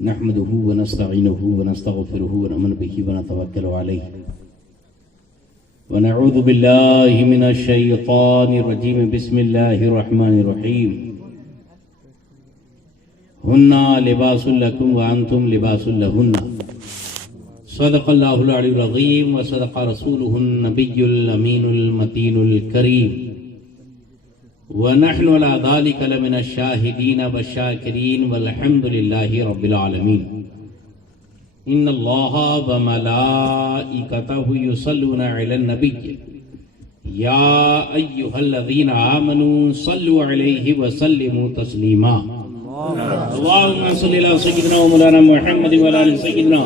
نحمده ونستعينه ونستغفره ونؤمن به ونتوكل عليه ونعوذ بالله من الشيطان الرجيم. بسم الله الرحمن الرحيم. هن لباس لكم وأنتم لباس لهن. صدق الله العلي العظيم وصدق رسوله النبي الأمين المتين الكريم. ونحن على ذلك لمن الشاهدين والشاكرين والحمد لله رب العالمين. إن الله وملائكته يصلون على النبي يا أيها الذين آمنوا صلوا عليه وسلموا تسليما. اللهم صل على سيدنا ومولانا محمد وعلى آل سيدنا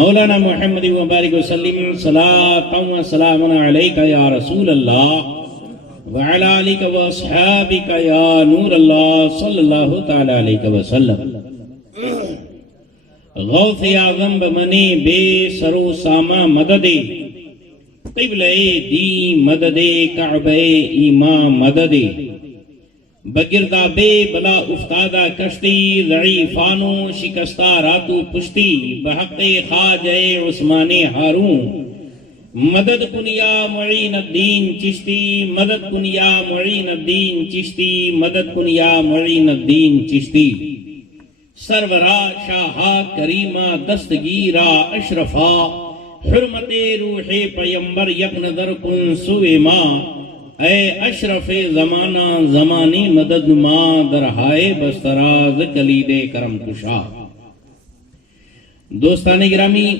مولانا محمد وبارك وسلم صلاة وسلام عليك يا رسول الله وعلى آلك وأصحابك يا نور الله صلى الله تعالى عليك وسلم. غوث اعظم بمنی بے سرو ساما مدد قبلہ دی مدد کعبہ ایمان مدد بگردہ بے بلا افتادہ کشتی ضعیفانو شکستہ راتو پشتی بحق خواجہ عثمان ہارون مدد کن یا معین الدین چشتی مدد کن یا معین الدین چشتی مدد کن یا معین الدین چشتی. سرورا شاہا کریمہ دستگیرہ اشرفا حرمت روح پیمبر یک نظر کن سوئے ماں اے اشرف زمانہ زمانی مدد ماں درہائے بستراز کلید کرم کشا. دوستان گرامی،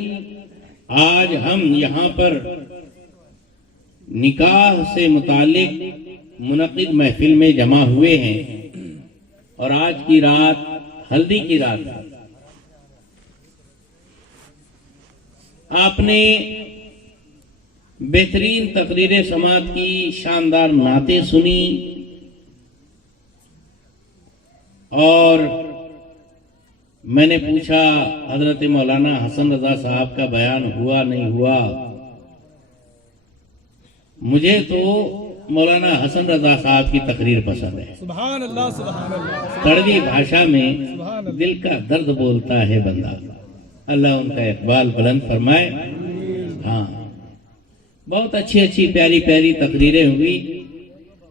آج ہم یہاں پر نکاح سے متعلق منعقد محفل میں جمع ہوئے ہیں اور آج کی رات ہلدی کی رات. آپ نے بہترین تقریر سماعت کی، شاندار نعتیں سنی اور میں نے پوچھا حضرت مولانا حسن رضا صاحب کا بیان ہوا نہیں ہوا. مجھے تو مولانا حسن رضا صاحب کی تقریر پسند ہے. سبحان اللہ سبحان اللہ. کڑوی بھاشا میں دل کا درد بولتا ہے بندہ. اللہ ان کا اقبال بلند فرمائے. ہاں، بہت اچھی اچھی پیاری پیاری تقریریں ہوئی.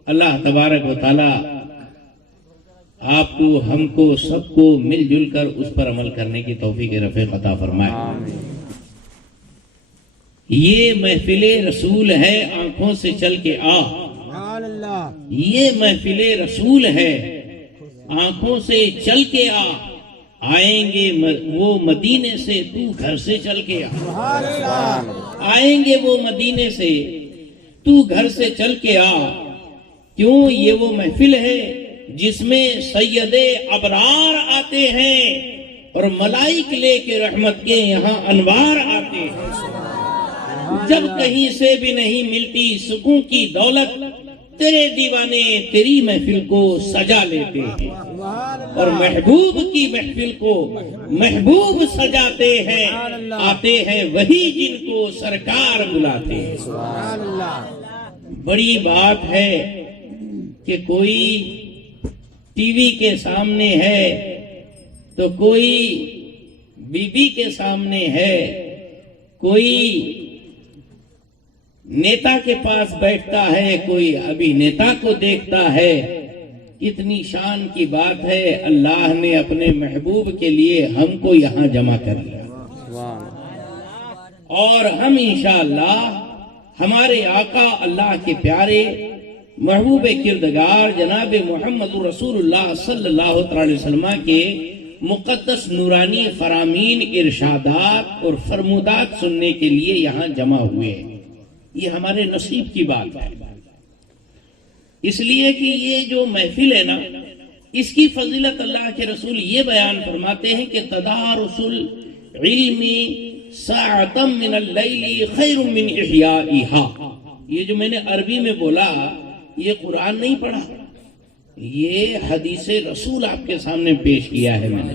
اللہ تبارک و تعالی آپ کو، ہم کو، سب کو مل جل کر اس پر عمل کرنے کی توفیق رفیق عطا فرمائے. یہ محفل رسول ہے آنکھوں سے چل کے آ. یہ محفل رسول ہے آنکھوں سے چل کے آ. آئیں گے وہ مدینے سے، تو گھر سے چل کے آ. آئیں گے وہ مدینے سے، تو گھر سے چل کے آ. کیوں؟ یہ وہ محفل ہے جس میں سید ابرار آتے ہیں اور ملائک لے کے رحمت کے یہاں انوار آتے ہیں. جب کہیں سے بھی نہیں ملتی سکون کی دولت، تیرے دیوانے تیری محفل کو سجا لیتے ہیں اور محبوب کی محفل کو محبوب سجاتے ہیں. آتے ہیں وہی جن کو سرکار بلاتے ہیں. بڑی بات ہے کہ کوئی ٹی وی کے سامنے ہے تو کوئی بی بی کے سامنے ہے، کوئی نیتا کے پاس بیٹھتا ہے، کوئی ابھی نیتا کو دیکھتا ہے. کتنی شان کی بات ہے، اللہ نے اپنے محبوب کے لیے ہم کو یہاں جمع کر لیا اور ہم انشاءاللہ ہمارے آقا اللہ کے پیارے محبوب کردگار جناب محمد رسول اللہ صلی اللہ علیہ وسلم کے مقدس نورانی فرامین، ارشادات اور فرمودات سننے کے لیے یہاں جمع ہوئے ہیں. یہ ہمارے نصیب کی بات ہے، اس لیے کہ یہ جو محفل ہے نا، اس کی فضیلت اللہ کے رسول یہ بیان فرماتے ہیں کہ تدارس العلم ساعۃ من اللیل خیر من احیائہا. یہ جو میں نے عربی میں بولا، یہ قرآن نہیں پڑھا، یہ حدیث رسول آپ کے سامنے پیش کیا ہے میں نے.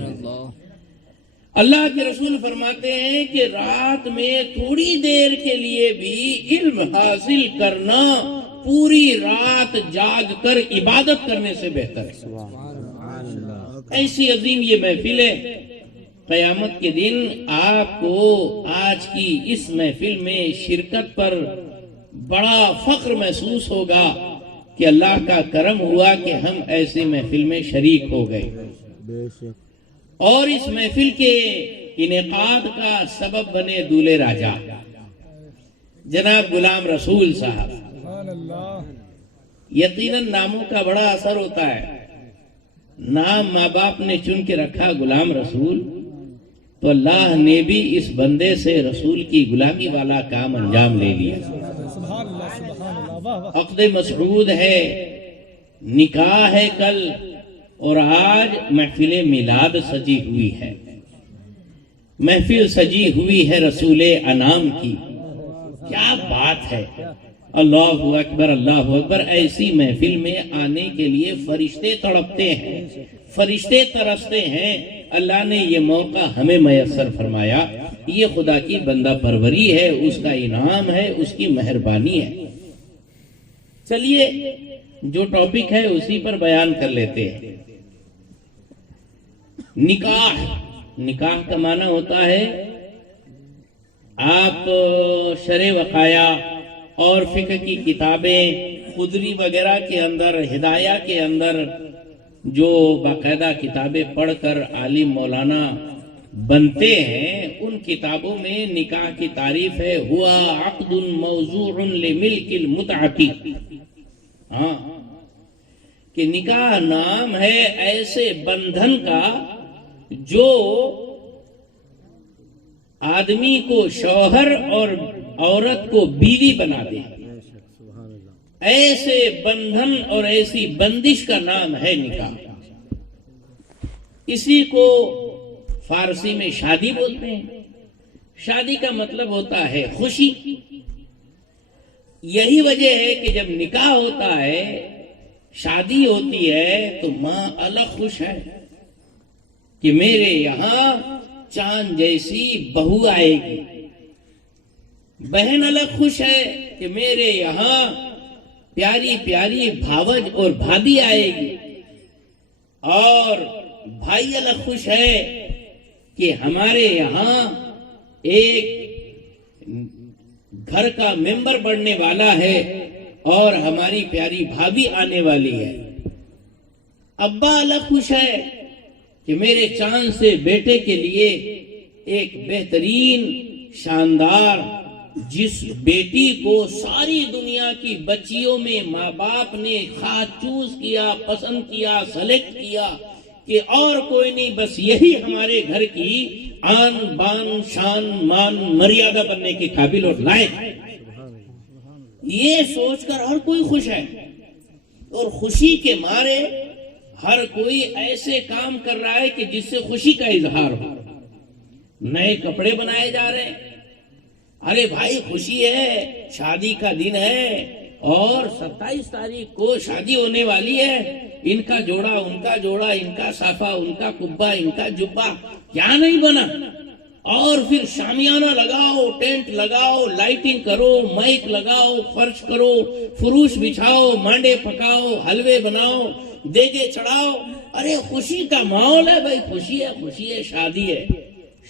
اللہ کے رسول فرماتے ہیں کہ رات میں تھوڑی دیر کے لیے بھی علم حاصل کرنا پوری رات جاگ کر عبادت کرنے سے بہتر ہے. ایسی عظیم یہ محفل ہے قیامت کے دن آپ کو آج کی اس محفل میں شرکت پر بڑا فخر محسوس ہوگا کہ اللہ کا کرم ہوا کہ ہم ایسے محفل میں شریک ہو گئے اور اس محفل کے انعقاد کا سبب بنے دولے راجا جناب غلام رسول صاحب. سبحان اللہ. یقیناً ناموں کا بڑا اثر ہوتا ہے. نام ماں باپ نے چن کے رکھا غلام رسول، تو اللہ نے بھی اس بندے سے رسول کی غلامی والا کام انجام لے لیا. سبحان اللہ. سبحان اللہ. واہ واہ. عقد مسعود ہے، نکاح ہے کل، اور آج محفل میلاد سجی ہوئی ہے. محفل سجی ہوئی ہے رسول انعام کی. کیا بات ہے! اللہ اکبر، اللہ اکبر. ایسی محفل میں آنے کے لیے فرشتے تڑپتے ہیں، فرشتے ترستے ہیں. اللہ نے یہ موقع ہمیں میسر فرمایا. یہ خدا کی بندہ پروری ہے، اس کا انعام ہے، اس کی مہربانی ہے. چلیے جو ٹاپک ہے اسی پر بیان کر لیتے ہیں. نکاح. نکاح کا معنی ہوتا ہے، آپ شرع وقایہ اور فقہ کی کتابیں خدری وغیرہ کے اندر، ہدایہ کے اندر جو باقاعدہ کتابیں پڑھ کر عالم مولانا بنتے ہیں، ان کتابوں میں نکاح کی تعریف ہے ہوا عقد موضوع لملک المتعہ. ہاں، کہ نکاح نام ہے ایسے بندھن کا جو آدمی کو شوہر اور عورت کو بیوی بنا دے. ایسے بندھن اور ایسی بندش کا نام ہے نکاح. اسی کو فارسی میں شادی بولتے ہیں. شادی کا مطلب ہوتا ہے خوشی. یہی وجہ ہے کہ جب نکاح ہوتا ہے، شادی ہوتی ہے، تو ماں الگ خوش ہے کہ میرے یہاں چاند جیسی بہو آئے گی. بہن الگ خوش ہے کہ میرے یہاں پیاری پیاری بھاوج اور بھابھی آئے گی. اور بھائی الگ خوش ہے کہ ہمارے یہاں ایک گھر کا ممبر بڑھنے والا ہے اور ہماری پیاری بھابھی آنے والی ہے. ابا الگ خوش ہے کہ میرے چاند سے بیٹے کے لیے ایک بہترین شاندار، جس بیٹی کو ساری دنیا کی بچیوں میں ماں باپ نے خاص چوز کیا، پسند کیا، سلیکٹ کیا کہ اور کوئی نہیں، بس یہی ہمارے گھر کی آن بان شان مان مریادہ بننے کے قابل اور لائق. یہ سوچ کر ہر کوئی خوش ہے، اور خوشی کے مارے ہر کوئی ایسے کام کر رہا ہے کہ جس سے خوشی کا اظہار ہو. نئے کپڑے بنائے جا رہے ہیں. ارے بھائی خوشی ہے، شادی کا دن ہے، اور 27 تاریخ کو شادی ہونے والی ہے. ان کا جوڑا، ان کا جوڑا، ان کا صافہ، ان کا کبا، ان کا جبہ، کیا نہیں بنا. اور پھر شامیانہ لگاؤ، ٹینٹ لگاؤ، لائٹنگ کرو، مائک لگاؤ، فرش کرو، فروش بچھاؤ، مانڈے پکاؤ، حلوے بناؤ، دیگے چڑھاؤ. ارے خوشی کا ماحول ہے بھائی. خوشی ہے، خوشی ہے، شادی ہے.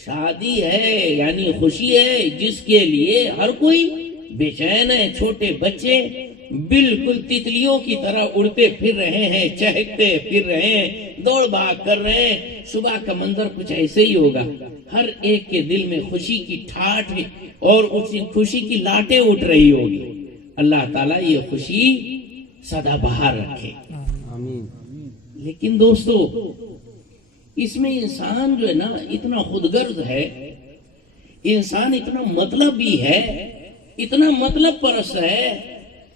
شادی ہے یعنی خوشی ہے جس کے لیے ہر کوئی بے چین ہے. چھوٹے بچے بالکل تتلیوں کی طرح اڑتے پھر رہے ہیں، چہکتے پھر رہے ہیں، دوڑ بھاگ کر رہے ہیں. صبح کا منظر کچھ ایسے ہی ہوگا. ہر ایک کے دل میں خوشی کی ٹھاٹھ اور اسی خوشی کی لاٹیں اٹھ رہی ہوگی. اللہ تعالیٰ یہ خوشی سدا بہار رکھے. لیکن دوستو، اس میں انسان جو ہے نا اتنا خودغرض ہے، انسان اتنا مطلب بھی ہے، اتنا مطلب پرست ہے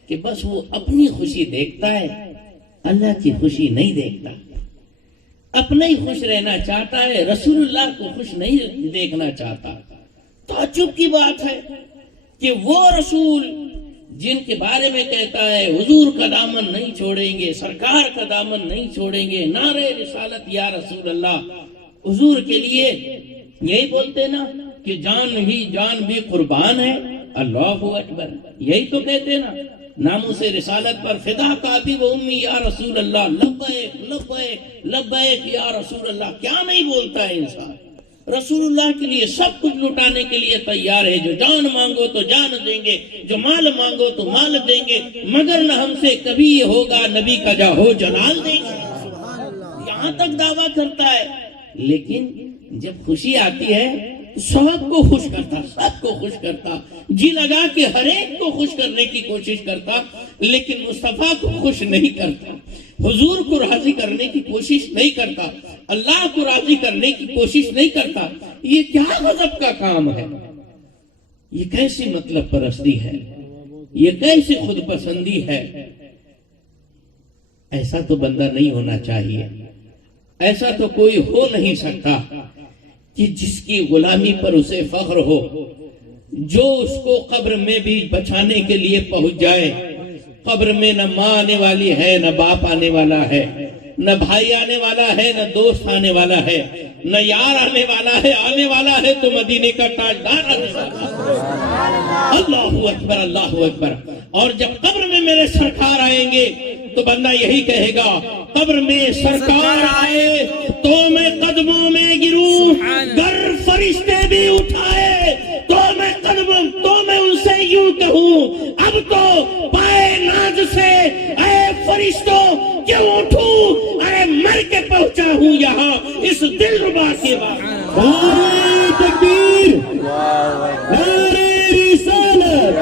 کہ بس وہ اپنی خوشی دیکھتا ہے، اللہ کی خوشی نہیں دیکھتا. اپنا ہی خوش رہنا چاہتا ہے، رسول اللہ کو خوش نہیں دیکھنا چاہتا. تعجب کی بات ہے کہ وہ رسول جن کے بارے میں کہتا ہے حضور کا دامن نہیں چھوڑیں گے، سرکار کا دامن نہیں چھوڑیں گے، نعرہ رسالت یا رسول اللہ. حضور کے لیے یہی بولتے نا کہ جان ہی جان بھی قربان ہے. اللہ اکبر. یہی تو کہتے نا، ناموں سے رسالت پر فدا کابی و امی یا رسول اللہ، لبیک لبیک لبیک یا رسول اللہ. کیا نہیں بولتا ہے انسان. رسول اللہ کے لیے سب کچھ لٹانے کے لیے تیار ہے. جو جان مانگو تو جان دیں گے, جو مال مانگو تو مال دیں گے, مگر نہ ہم سے کبھی یہ ہوگا نبی کا جاہو جلال دیں گے. یہاں تک دعویٰ کرتا ہے. لیکن جب خوشی آتی ہے سب کو خوش کرتا, سب کو خوش کرتا, جی لگا کہ ہر ایک کو خوش کرنے کی کوشش کرتا, لیکن مصطفیٰ کو خوش نہیں کرتا, حضور کو راضی کرنے کی کوشش نہیں کرتا, اللہ کو راضی کرنے کی کوشش نہیں کرتا. یہ کیا غضب کا کام ہے؟ یہ کیسی مطلب پرستی ہے؟ یہ کیسی خود پسندی ہے؟ ایسا تو بندہ نہیں ہونا چاہیے. ایسا تو کوئی ہو نہیں سکتا کہ جس کی غلامی پر اسے فخر ہو, جو اس کو قبر میں بھی بچانے کے لیے پہنچ جائے. قبر میں نہ ماں آنے والی ہے, نہ باپ آنے والا ہے, نہ بھائی آنے والا ہے, نہ دوست آنے والا ہے, نہ یار آنے والا ہے. آنے والا ہے تو مدینے کا تاجدار آنے والا ہے. اللہ اکبر, اللہ اکبر. اور جب قبر میں میرے سرکار آئیں گے تو بندہ یہی کہے گا, قبر میں سرکار آئے تو میں قدموں میں گروں, گر فرشتے بھی اٹھائے تو میں قدموں, تو میں ان سے یوں کہوں, اب تو پائے ناز سے اے فرشتوں کیوں اٹھوں, ارے مر کے پہنچا ہوں یہاں اس دل ربا کے بعد. نعرہ تکبیر, نعرہ رسالت,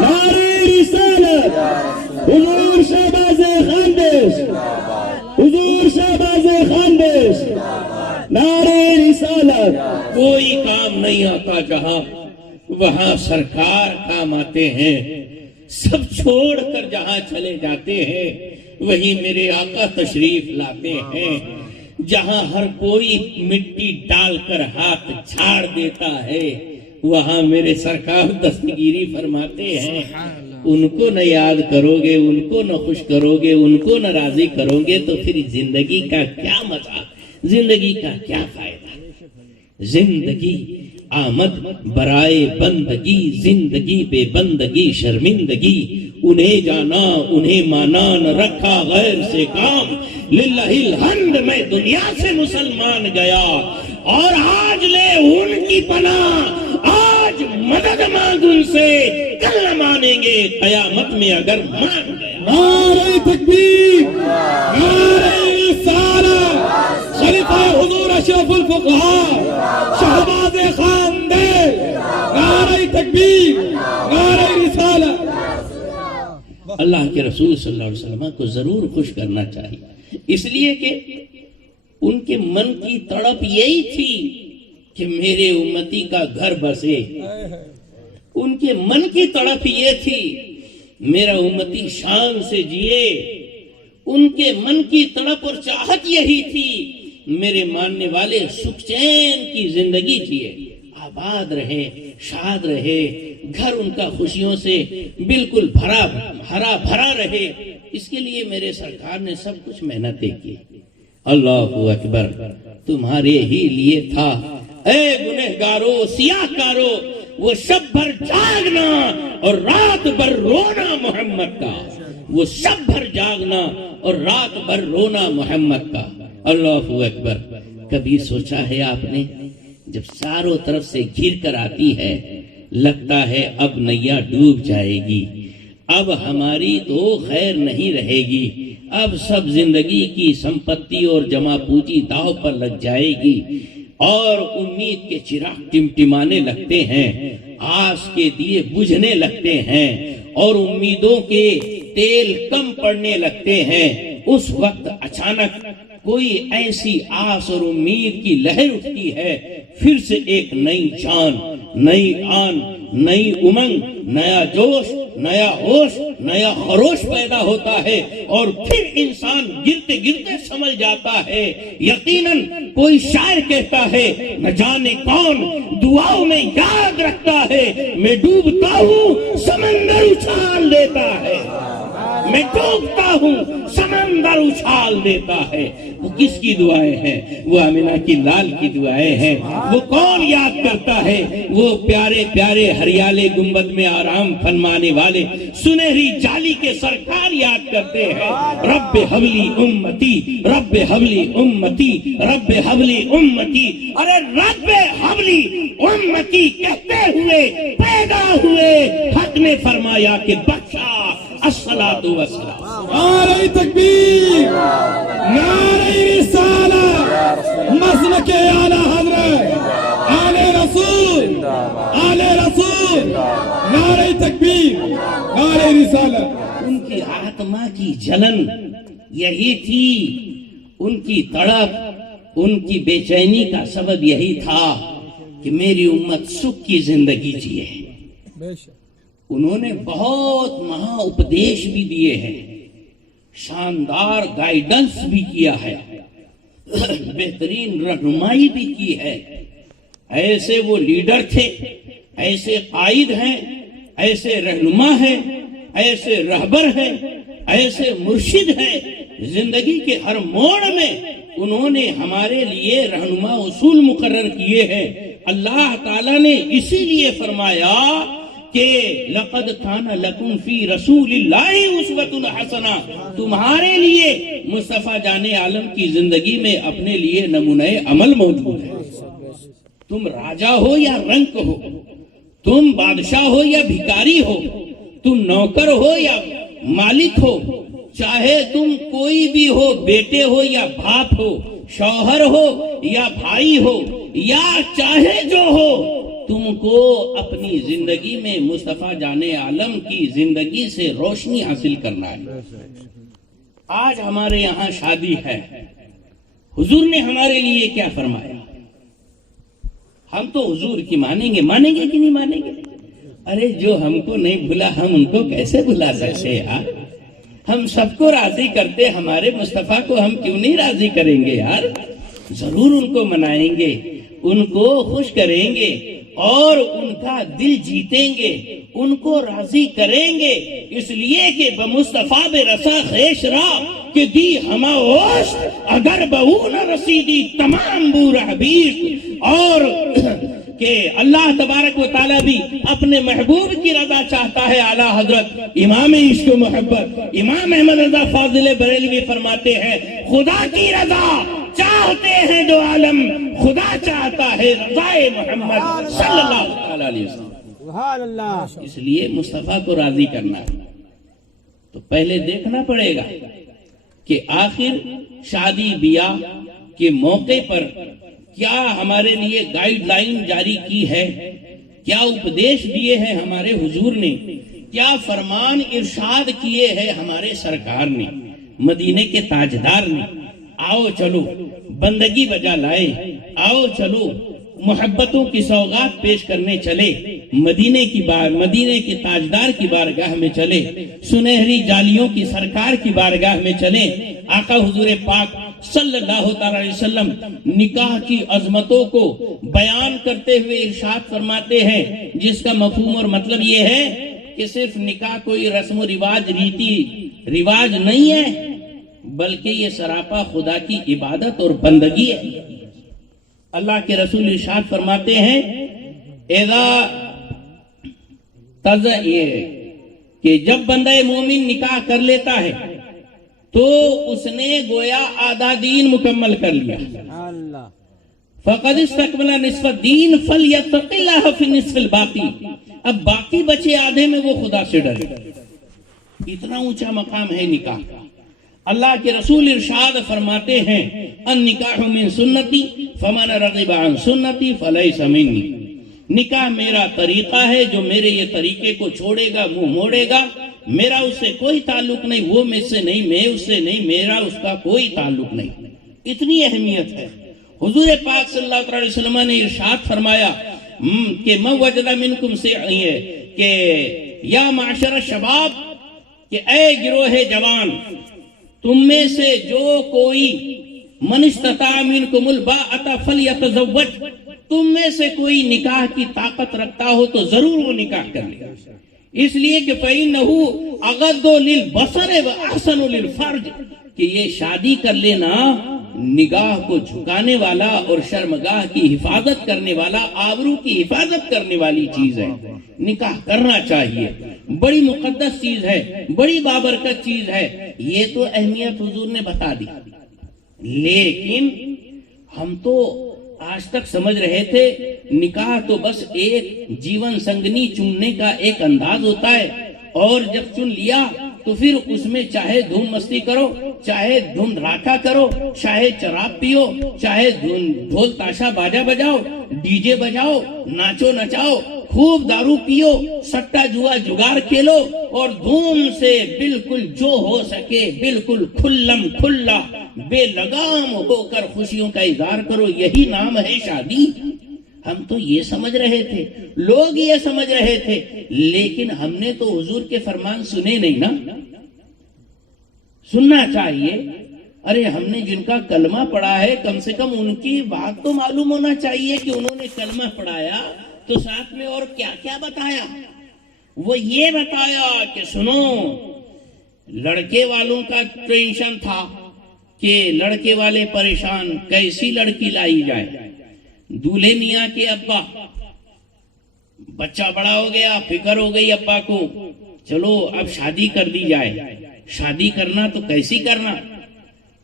نعرہ رسالت. حضور شہباز خاندش, حضور شہباز خاندش, نعرہ رسالت. کوئی کام نہیں آتا جہاں وہاں سرکار کام آتے ہیں. سب چھوڑ کر جہاں چلے جاتے ہیں وہی میرے آقا تشریف لاتے ہیں. جہاں ہر کوئی مٹی ڈال کر ہاتھ جھاڑ دیتا ہے وہاں میرے سرکار دستگیری فرماتے ہیں. ان کو نہ یاد کرو گے, ان کو نہ خوش کرو گے, ان کو نہ راضی کرو گے تو پھر زندگی کا کیا مزہ, زندگی کا کیا فائدہ. زندگی آمد برائے بندگی, زندگی بے بندگی شرمندگی. انہیں جانا انہیں مانا نہ رکھا غیر سے کام. للہ الحمد میں دنیا سے مسلمان گیا اور آج لے ان کی پناہ, آج مدد مانگ ان سے, کل نہ مانیں گے قیامت میں اگر مان گیا. نعرہ تکبیر, نعرہ رسالت. خلیفہ حضور اشرف الفقہاء شہباز خاندش, نعرہ تکبیر, نعرہ رسالت. اللہ کے رسول صلی اللہ علیہ وسلم کو ضرور خوش کرنا چاہیے, اس لیے کہ ان کے من کی تڑپ یہی تھی کہ میرے امتی کا گھر بسے. ان کے من کی تڑپ یہ تھی میرا امتی شان سے جیے. ان کے من کی تڑپ اور چاہت یہی تھی میرے ماننے والے سکھ چین کی زندگی جیے, آباد رہے, شاد رہے, گھر ان کا خوشیوں سے بالکل ہرا بھرا رہے. اس کے لیے میرے سرکار نے سب کچھ محنتیں کی. اللہ اکبر. تمہارے ہی لیے تھا اے گنہگارو سیاہ کارو وہ شب بھر جاگنا اور رات بھر رونا محمد کا, وہ شب بھر جاگنا اور رات بھر رونا محمد کا. اللہ اکبر. کبھی سوچا ہے آپ نے جب چاروں طرف سے گھر کر آتی ہے, لگتا ہے اب نیا ڈوب جائے گی, اب ہماری تو خیر نہیں رہے گی, اب سب زندگی کی سمپتی اور جمع پوجی داؤ پر لگ جائے گی, اور امید کے چراغ ٹمٹمانے لگتے ہیں, آس کے دیے بجھنے لگتے ہیں, اور امیدوں کے تیل کم پڑنے لگتے ہیں. اس وقت اچانک کوئی ایسی آس اور امید کی لہر اٹھتی ہے, پھر سے ایک نئی جان, نئی آن, نئی امنگ, نیا جوش, نیا ہوش, نیا خروش پیدا ہوتا ہے, اور پھر انسان گرتے گرتے سمجھ جاتا ہے. یقیناً کوئی شاعر کہتا ہے نہ جانے کون دعاؤں میں یاد رکھتا ہے, میں ڈوبتا ہوں سمندر اچھال دیتا ہے. میں ڈوبتا ہوں سمندر اچھال دیتا ہے۔ وہ کس کی دعائیں ہیں؟ وہ آمنہ کی لال کی دعائیں ہیں۔ وہ کون یاد کرتا ہے؟ وہ پیارے پیارے ہریالے گنبد میں آرام فرمانے والے سنہری جالی کے سرکار یاد کرتے ہیں، رب حبلی امتی، رب حبلی امتی، رب حبلی امتی۔ ارے رب حبلی امتی کہتے ہوئے پیدا ہوئے حق نے فرمایا کہ بخشا الصلاۃ والسلام۔ نعرہ تکبیر، نعرہ رسالہ، مسلک اعلی حضرت آل رسول، آل رسول، نعرہ تکبیر، نعرہ رسالہ۔ ان کی آتما کی جلن یہی تھی، ان کی تڑپ، ان کی بے چینی کا سبب یہی تھا کہ میری امت سکھ کی زندگی جیے۔ انہوں نے بہت مہا اپدیش بھی دیے ہیں، شاندار گائیڈنس بھی کیا ہے، بہترین رہنمائی بھی کی ہے۔ ایسے وہ لیڈر تھے، ایسے قائد ہیں، ایسے رہنما ہیں، ایسے رہبر ہیں، ایسے مرشد ہیں۔ زندگی کے ہر موڑ میں انہوں نے ہمارے لیے رہنما اصول مقرر کیے ہیں۔ اللہ تعالیٰ نے اسی لیے فرمایا کہ لقد کان لکم فی رسول اللہ اسوۃ حسنہ، تمہارے لیے مصطفیٰ جان عالم کی زندگی میں اپنے لیے نمونہ عمل موجود ہے۔ تم راجا ہو یا رنک ہو، تم بادشاہ ہو یا بھکاری ہو، تم نوکر ہو یا مالک ہو، چاہے تم کوئی بھی ہو، بیٹے ہو یا باپ ہو، شوہر ہو یا بھائی ہو، یا چاہے جو ہو، تم کو اپنی زندگی میں مصطفیٰ جان عالم کی زندگی سے روشنی حاصل کرنا ہے۔ آج ہمارے یہاں شادی ہے، حضور نے ہمارے لیے کیا فرمایا؟ ہم تو حضور کی مانیں گے کہ نہیں مانیں گے؟ ارے جو ہم کو نہیں بھلا ہم ان کو کیسے بھلا سکتے یار؟ ہم سب کو راضی کرتے، ہمارے مصطفیٰ کو ہم کیوں نہیں راضی کریں گے یار؟ ضرور ان کو منائیں گے، ان کو خوش کریں گے اور ان کا دل جیتیں گے، ان کو راضی کریں گے، اس لیے کہ بمصطفیٰ بے رسا خیش را کہ دی ہما اوش اگر بہو نہ رسیدی تمام بورہ بیش۔ اور کہ اللہ تبارک و تعالیٰ بھی اپنے محبوب کی رضا چاہتا ہے۔ اعلیٰ حضرت امام عشق و محبت امام احمد رضا فاضل بریلوی فرماتے ہیں، خدا کی رضا چاہتے ہیں دو عالم، خدا چاہتا ہے رضا محمد صلی اللہ علیہ وسلم۔ سبحان اللہ۔ اس لیے مصطفیٰ کو راضی کرنا ہے تو پہلے دیکھنا پڑے گا کہ آخر شادی بیاہ کے موقع پر کیا ہمارے لیے گائیڈ لائن جاری کی ہے، کیا اپدیش دیے ہیں ہمارے حضور نے، کیا فرمان ارشاد کیے ہیں ہمارے سرکار نے، مدینے کے تاجدار نے۔ آؤ چلو بندگی بجا لائے، آؤ چلو محبتوں کی سوغات پیش کرنے چلے، مدینے کے تاجدار کی بارگاہ میں چلے، سنہری جالیوں کی سرکار کی بارگاہ میں چلے۔ آقا حضور پاک صلی اللہ تعالی علیہ وسلم نکاح کی عظمتوں کو بیان کرتے ہوئے ارشاد فرماتے ہیں، جس کا مفہوم اور مطلب یہ ہے کہ صرف نکاح کوئی رسم و رواج ریتی رواج نہیں ہے، بلکہ یہ سراپا خدا کی عبادت اور بندگی ہے۔ اللہ کے رسول ارشاد فرماتے ہیں کہ جب بندہ مومن نکاح کر لیتا ہے تو اس نے گویا آدھا دین مکمل کر لیا۔ فقد استکمل نصف الدین فلیتق اللہ فی النصف الباقی، اب باقی بچے آدھے میں وہ خدا سے ڈرے۔ اتنا اونچا مقام ہے نکاح کا۔ اللہ کے رسول ارشاد فرماتے ہیں، النکاح من سنتی فمن رغب عن سنتی فلیس منی، نکاح میرا طریقہ ہے، جو میرے یہ طریقے کو چھوڑے گا منہ موڑے گا، میرا اس سے کوئی تعلق نہیں، وہ مجھ سے نہیں، میں اس سے نہیں، میرا اس کا کوئی تعلق نہیں۔ اتنی اہمیت ہے۔ حضور پاک صلی اللہ علیہ وسلم نے ارشاد فرمایا کہ من وجد منکم سعیہ، کہ یا معاشر شباب، کہ اے گروہ جوان، تم میں سے جو کوئی من استطاع منکم الباءۃ فلیتزوج، تم میں سے کوئی نکاح کی طاقت رکھتا ہو تو ضرور وہ نکاح کر لے۔ اس لیے کہ فَإِنَّهُ أَغَضُّ لِلْبَصَرِ وَأَحْسَنُ لِلْفَرْجِ، کہ یہ شادی کر لینا نگاہ کو جھکانے والا اور شرمگاہ کی حفاظت کرنے والا، آبرو کی حفاظت کرنے والی چیز ہے۔ نکاح کرنا چاہیے، بڑی مقدس چیز ہے، بڑی بابرکت چیز ہے، یہ تو اہمیت حضور نے بتا دی۔ لیکن ہم تو آج تک سمجھ رہے تھے نکاح تو بس ایک جیون سنگنی چننے کا ایک انداز ہوتا ہے، اور جب چن لیا تو پھر اس میں چاہے دھوم مستی کرو، چاہے دھن راکھا کرو، چاہے شراب پیو، چاہے ڈھول تاشا باجا بجاؤ، ڈی جے بجاؤ، ناچو نچاؤ، خوب دارو پیو، سٹا جوا جگار کھیلو، اور دھوم سے بالکل جو ہو سکے بالکل کھلم کھلا بے لگام ہو کر خوشیوں کا اظہار کرو، یہی نام ہے شادی۔ ہم تو یہ سمجھ رہے تھے، لوگ یہ سمجھ رہے تھے، لیکن ہم نے تو حضور کے فرمان سنے نہیں نا۔ سننا چاہیے، ارے ہم نے جن کا کلمہ پڑھا ہے کم سے کم ان کی بات تو معلوم ہونا چاہیے کہ انہوں نے کلمہ پڑھایا تو ساتھ میں اور کیا کیا بتایا۔ وہ یہ بتایا کہ سنو، لڑکے والوں کا ٹینشن تھا کہ لڑکے والے پریشان کیسی لڑکی لائی جائے۔ دولہے میاں کے ابا، بچہ بڑا ہو گیا، فکر ہو گئی ابا کو، چلو اب شادی کر دی جائے۔ شادی کرنا تو کیسی کرنا،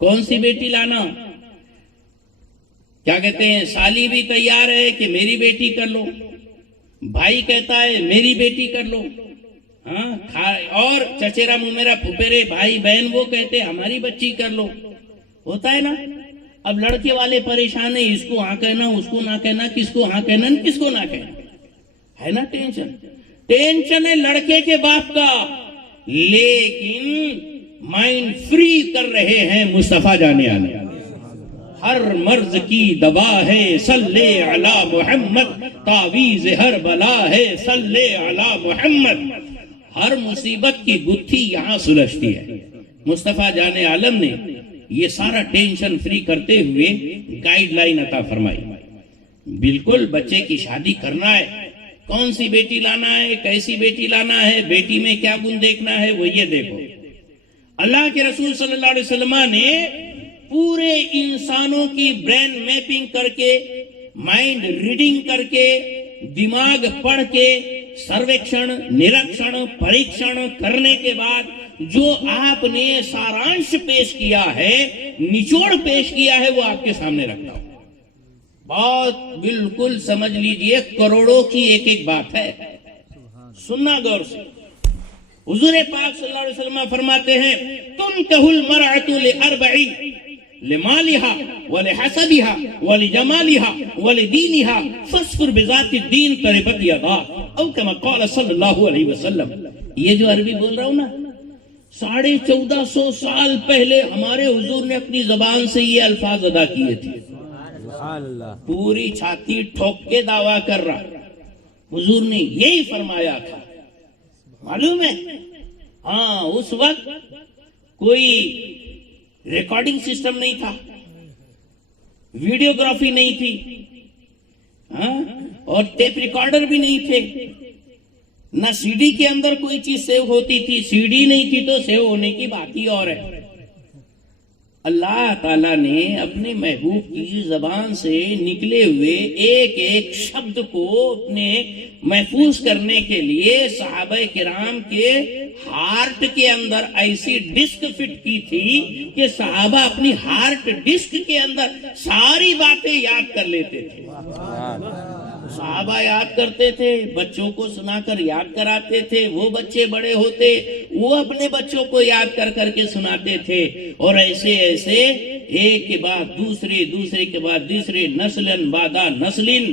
کون سی بیٹی لانا؟ کیا کہتے ہیں، سالی بھی تیار ہے کہ میری بیٹی کر لو، بھائی کہتا ہے میری بیٹی کر لو، ہاں، اور چچیرا ممیرا پھپھیرے بھائی بہن وہ کہتے ہماری بچی کر لو۔ ہوتا ہے نا۔ اب لڑکے والے پریشان ہیں، اس کو ہاں کہنا، اس کو نہ کہنا، کس کو ہاں کہنا، کس کو نہ کہنا، ہے نا ٹینشن۔ ٹینشن ہے لڑکے کے باپ کا، لیکن مائنڈ فری کر رہے ہیں مصطفیٰ جانے آنے۔ ہر مرض کی دوا ہے صلی علی محمد، تعویذ ہر بلا ہے صلی علی محمد۔ ہر مصیبت کی گتھی یہاں سلجھتی ہے۔ مصطفیٰ جانے عالم نے یہ سارا ٹینشن فری کرتے ہوئے گائیڈ لائن عطا فرمائی۔ بالکل بچے کی شادی کرنا ہے، کون سی بیٹی لانا ہے، کیسی بیٹی لانا ہے، بیٹی میں کیا گن دیکھنا ہے، وہ یہ دیکھو۔ اللہ کے رسول صلی اللہ علیہ وسلم نے پورے انسانوں کی برین میپنگ کر کے، مائنڈ ریڈنگ کر کے، دماغ پڑھ کے، سرویکشن، نرکشن، پریکشن کرنے کے بعد جو آپ نے سارانش پیش کیا ہے، نچوڑ پیش کیا ہے، وہ آپ کے سامنے رکھتا ہوں۔ بات بالکل سمجھ لیجئے، کروڑوں کی ایک ایک بات ہے، سننا غور سے۔ حضور پاک صلی اللہ علیہ وسلم فرماتے ہیں تنکح المرأة لأربع، لمالها ولحسبها ولجمالها ولدينها فاصبر بذات الدين تربت يداك، او كما قال صلی اللہ علیہ وسلم۔ یہ جو عربی بول رہا ہوں نا، 1450 سال پہلے ہمارے حضور نے اپنی زبان سے یہ الفاظ ادا کیے تھے۔ پوری چھاتی ٹھوک کے دعویٰ کر رہا، حضور نے یہی فرمایا تھا۔ معلوم ہے، ہاں اس وقت کوئی ریکارڈنگ سسٹم نہیں تھا، ویڈیوگرافی نہیں تھی، ہاں، اور ٹیپ ریکارڈر بھی نہیں تھے، نہ سی ڈی کے اندر کوئی چیز سیو ہوتی تھی، سی ڈی نہیں تھی تو سیو ہونے کی بات ہی اور ہے۔ اللہ تعالیٰ نے اپنے محبوب کی زبان سے نکلے ہوئے ایک ایک شبد کو اپنے محفوظ کرنے کے لیے صحابہ کرام کے ہارٹ کے اندر ایسی ڈسک فٹ کی تھی کہ صحابہ اپنی ہارٹ ڈسک کے اندر ساری باتیں یاد کر لیتے تھے۔ صحابہ یاد کرتے تھے، بچوں کو سنا کر یاد کراتے تھے، وہ بچے بڑے ہوتے وہ اپنے بچوں کو یاد کر کر کے سناتے تھے، اور ایسے ایسے ایک کے بعد دوسرے، دوسرے کے بعد تیسرے، نسلن بعدا نسلن،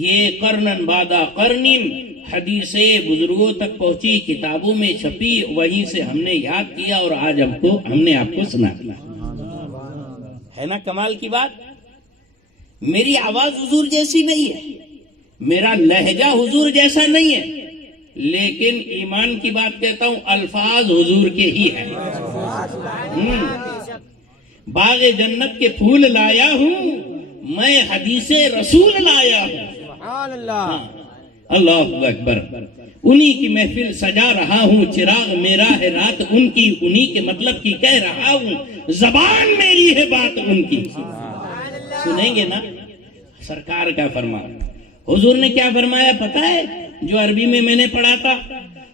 یہ قرنن بعدا قرنن، حدیثیں بزرگوں تک پہنچی، کتابوں میں چھپی، وہیں سے ہم نے یاد کیا اور آج ہم نے آپ کو سنا دیا۔ ہے نا کمال کی بات؟ میری آواز حضور جیسی نہیں ہے، میرا لہجہ حضور جیسا نہیں ہے، لیکن ایمان کی بات کہتا ہوں، الفاظ حضور کے ہی ہیں۔ باغ جنت کے پھول لایا ہوں، میں حدیث رسول لایا ہوں۔ اللہ اکبر. انہی کی محفل سجا رہا ہوں, چراغ میرا ہے رات ان کی, انہی کے مطلب کی کہہ رہا ہوں, زبان میری ہے بات ان کی. سنیں گے نا سرکار کا فرمان. حضور نے کیا فرمایا پتہ ہے, جو عربی میں نے پڑھا تھا.